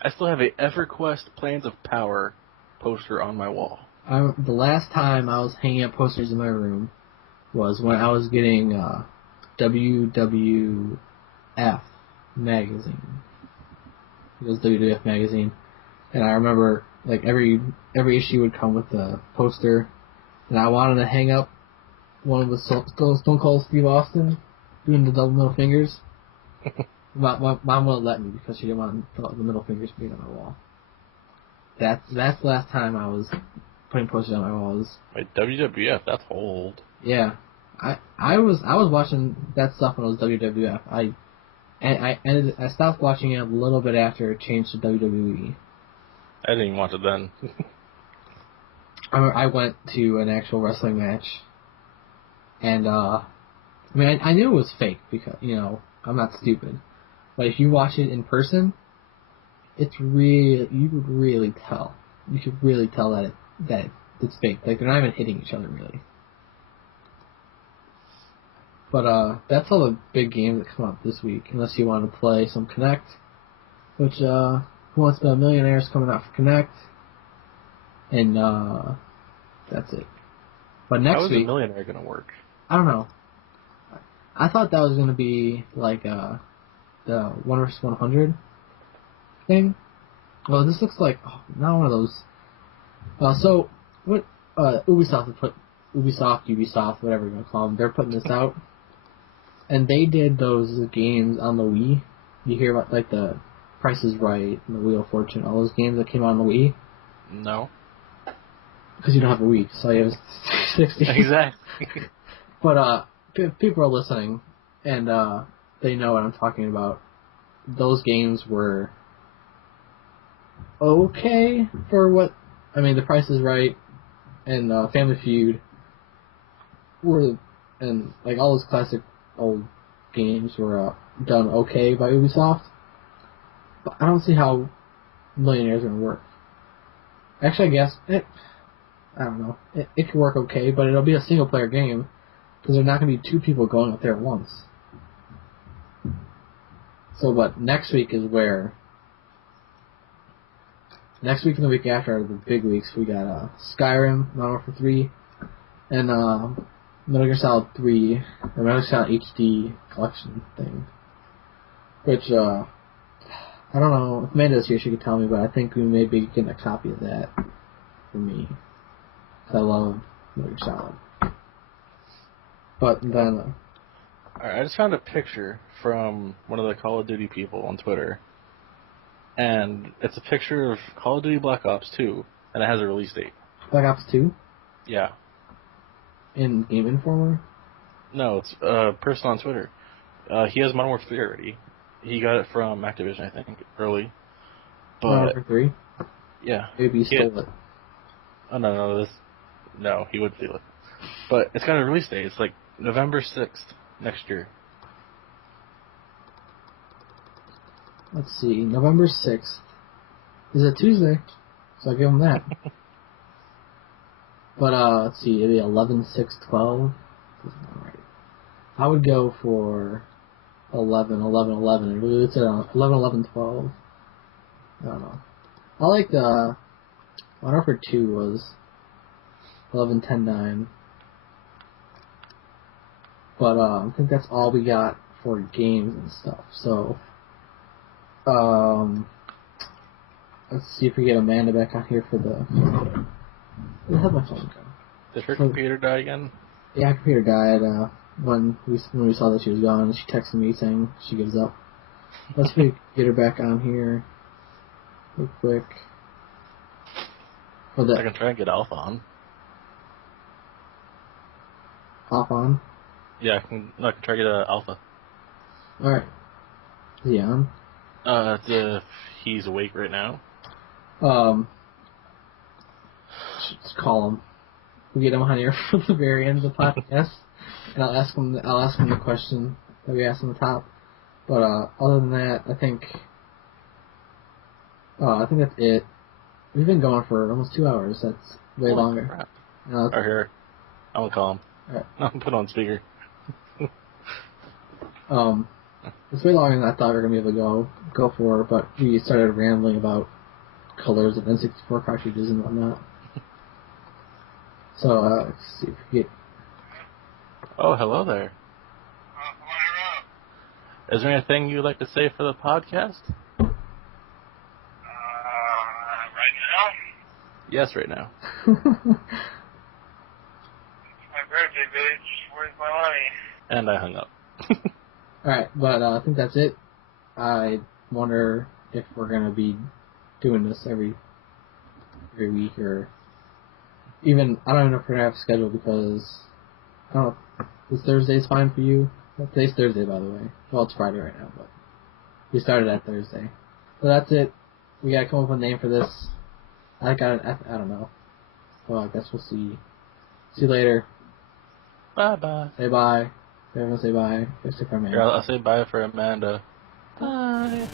I still have a EverQuest Plans of Power poster on my wall. The last time I was hanging up posters in my room was when I was getting WWF magazine. It was WWF magazine, and I remember like every issue would come with a poster, and I wanted to hang up one with Stone Cold Steve Austin doing the double middle fingers. My mom wouldn't let me because she didn't want the middle fingers being on my wall. That's the last time I was putting posters on my walls. Wait, WWF? That's old. Yeah, I was watching that stuff when it was WWF. I stopped watching it a little bit after it changed to WWE. I didn't even watch it then. I went to an actual wrestling match, and I knew it was fake because I'm not stupid. But if you watch it in person, you could really tell. You could really tell that it's fake. Like, they're not even hitting each other, really. But, that's all the big games that come out this week, unless you want to play some Connect, which, Who Wants to Be a Millionaire is coming out for Connect, and, that's it. But next week... How is a Millionaire going to work? I don't know. I thought that was going to be, like, the 1 vs. 100 thing. Well, this looks like, not one of those. So, what, Ubisoft, whatever you want to call them, they're putting this out. And they did those games on the Wii. You hear about, like, the Price is Right and the Wheel of Fortune, all those games that came out on the Wii? No. Because you don't have a Wii, so you have 60. Exactly. But, people are listening, and, they know what I'm talking about. Those games were okay for what... I mean, The Price is Right and Family Feud were... And, like, all those classic old games were done okay by Ubisoft. But I don't see how Millionaire's going to work. Actually, I guess... I don't know. It could work okay, but it'll be a single-player game, because there's not going to be two people going up there at once. So, but next week is where... Next week and the week after are the big weeks. We got Skyrim, Modern Warfare 3, and Metal Gear Solid 3, or Metal Gear Solid HD collection thing. Which, I don't know, if Amanda's here, she could tell me, but I think we may be getting a copy of that for me. Because I love Metal Gear Solid. But then... Alright, I just found a picture from one of the Call of Duty people on Twitter. And it's a picture of Call of Duty Black Ops 2, and it has a release date. Black Ops 2? Yeah. In Game Informer? No, it's a person on Twitter. He has Modern Warfare 3 already. He got it from Activision, I think, early. But, Modern Warfare 3? Yeah. Maybe he stole it. Oh, no, he would steal it. But it's got a release date. It's like November 6th next year. Let's see, November 6th. Is a Tuesday, so I'll give him that. But, let's see, it'd be 11/6/12. Right. I would go for 11/11/11. It's 11/11/12. I don't know. I like the Modern Warfare 2 was 11/10/9. But, I think that's all we got for games and stuff, so... let's see if we get Amanda back on here for the... Where the hell did my phone go? Did her computer die again? Yeah, her computer died, when we saw that she was gone, and she texted me saying she gives up. Let's get her back on here real quick. I can try and get Alpha on. Hop on? Yeah, I can try to get Alpha. Alright. Is he on? If he's awake right now. Just call him. We'll get him on here for the very end of the podcast, and I'll ask him the question that we asked on the top. But other than that, I think that's it. We've been going for almost 2 hours. That's way longer. Crap. Here, I'm gonna call him. Right. I'm put on speaker. It's way longer than I thought we were going to be able to go for, but we started rambling about colors of N64 cartridges and whatnot. So, let's see if we get... Oh, hello there. Is there anything you'd like to say for the podcast? Right now? Yes, right now. It's my birthday, bitch. Where's my money? And I hung up. Alright, but I think that's it. I wonder if we're going to be doing this every week, or even, I don't even know if we're going to have a schedule, because, I don't know, is Thursday's fine for you? Today's Thursday, by the way. Well, it's Friday right now, but we started at Thursday. So that's it. We got to come up with a name for this. I don't know. Well, I guess we'll see. See you later. Bye-bye. Say bye. Everyone say bye. Except for Amanda. Here, I'll say bye for Amanda. Bye.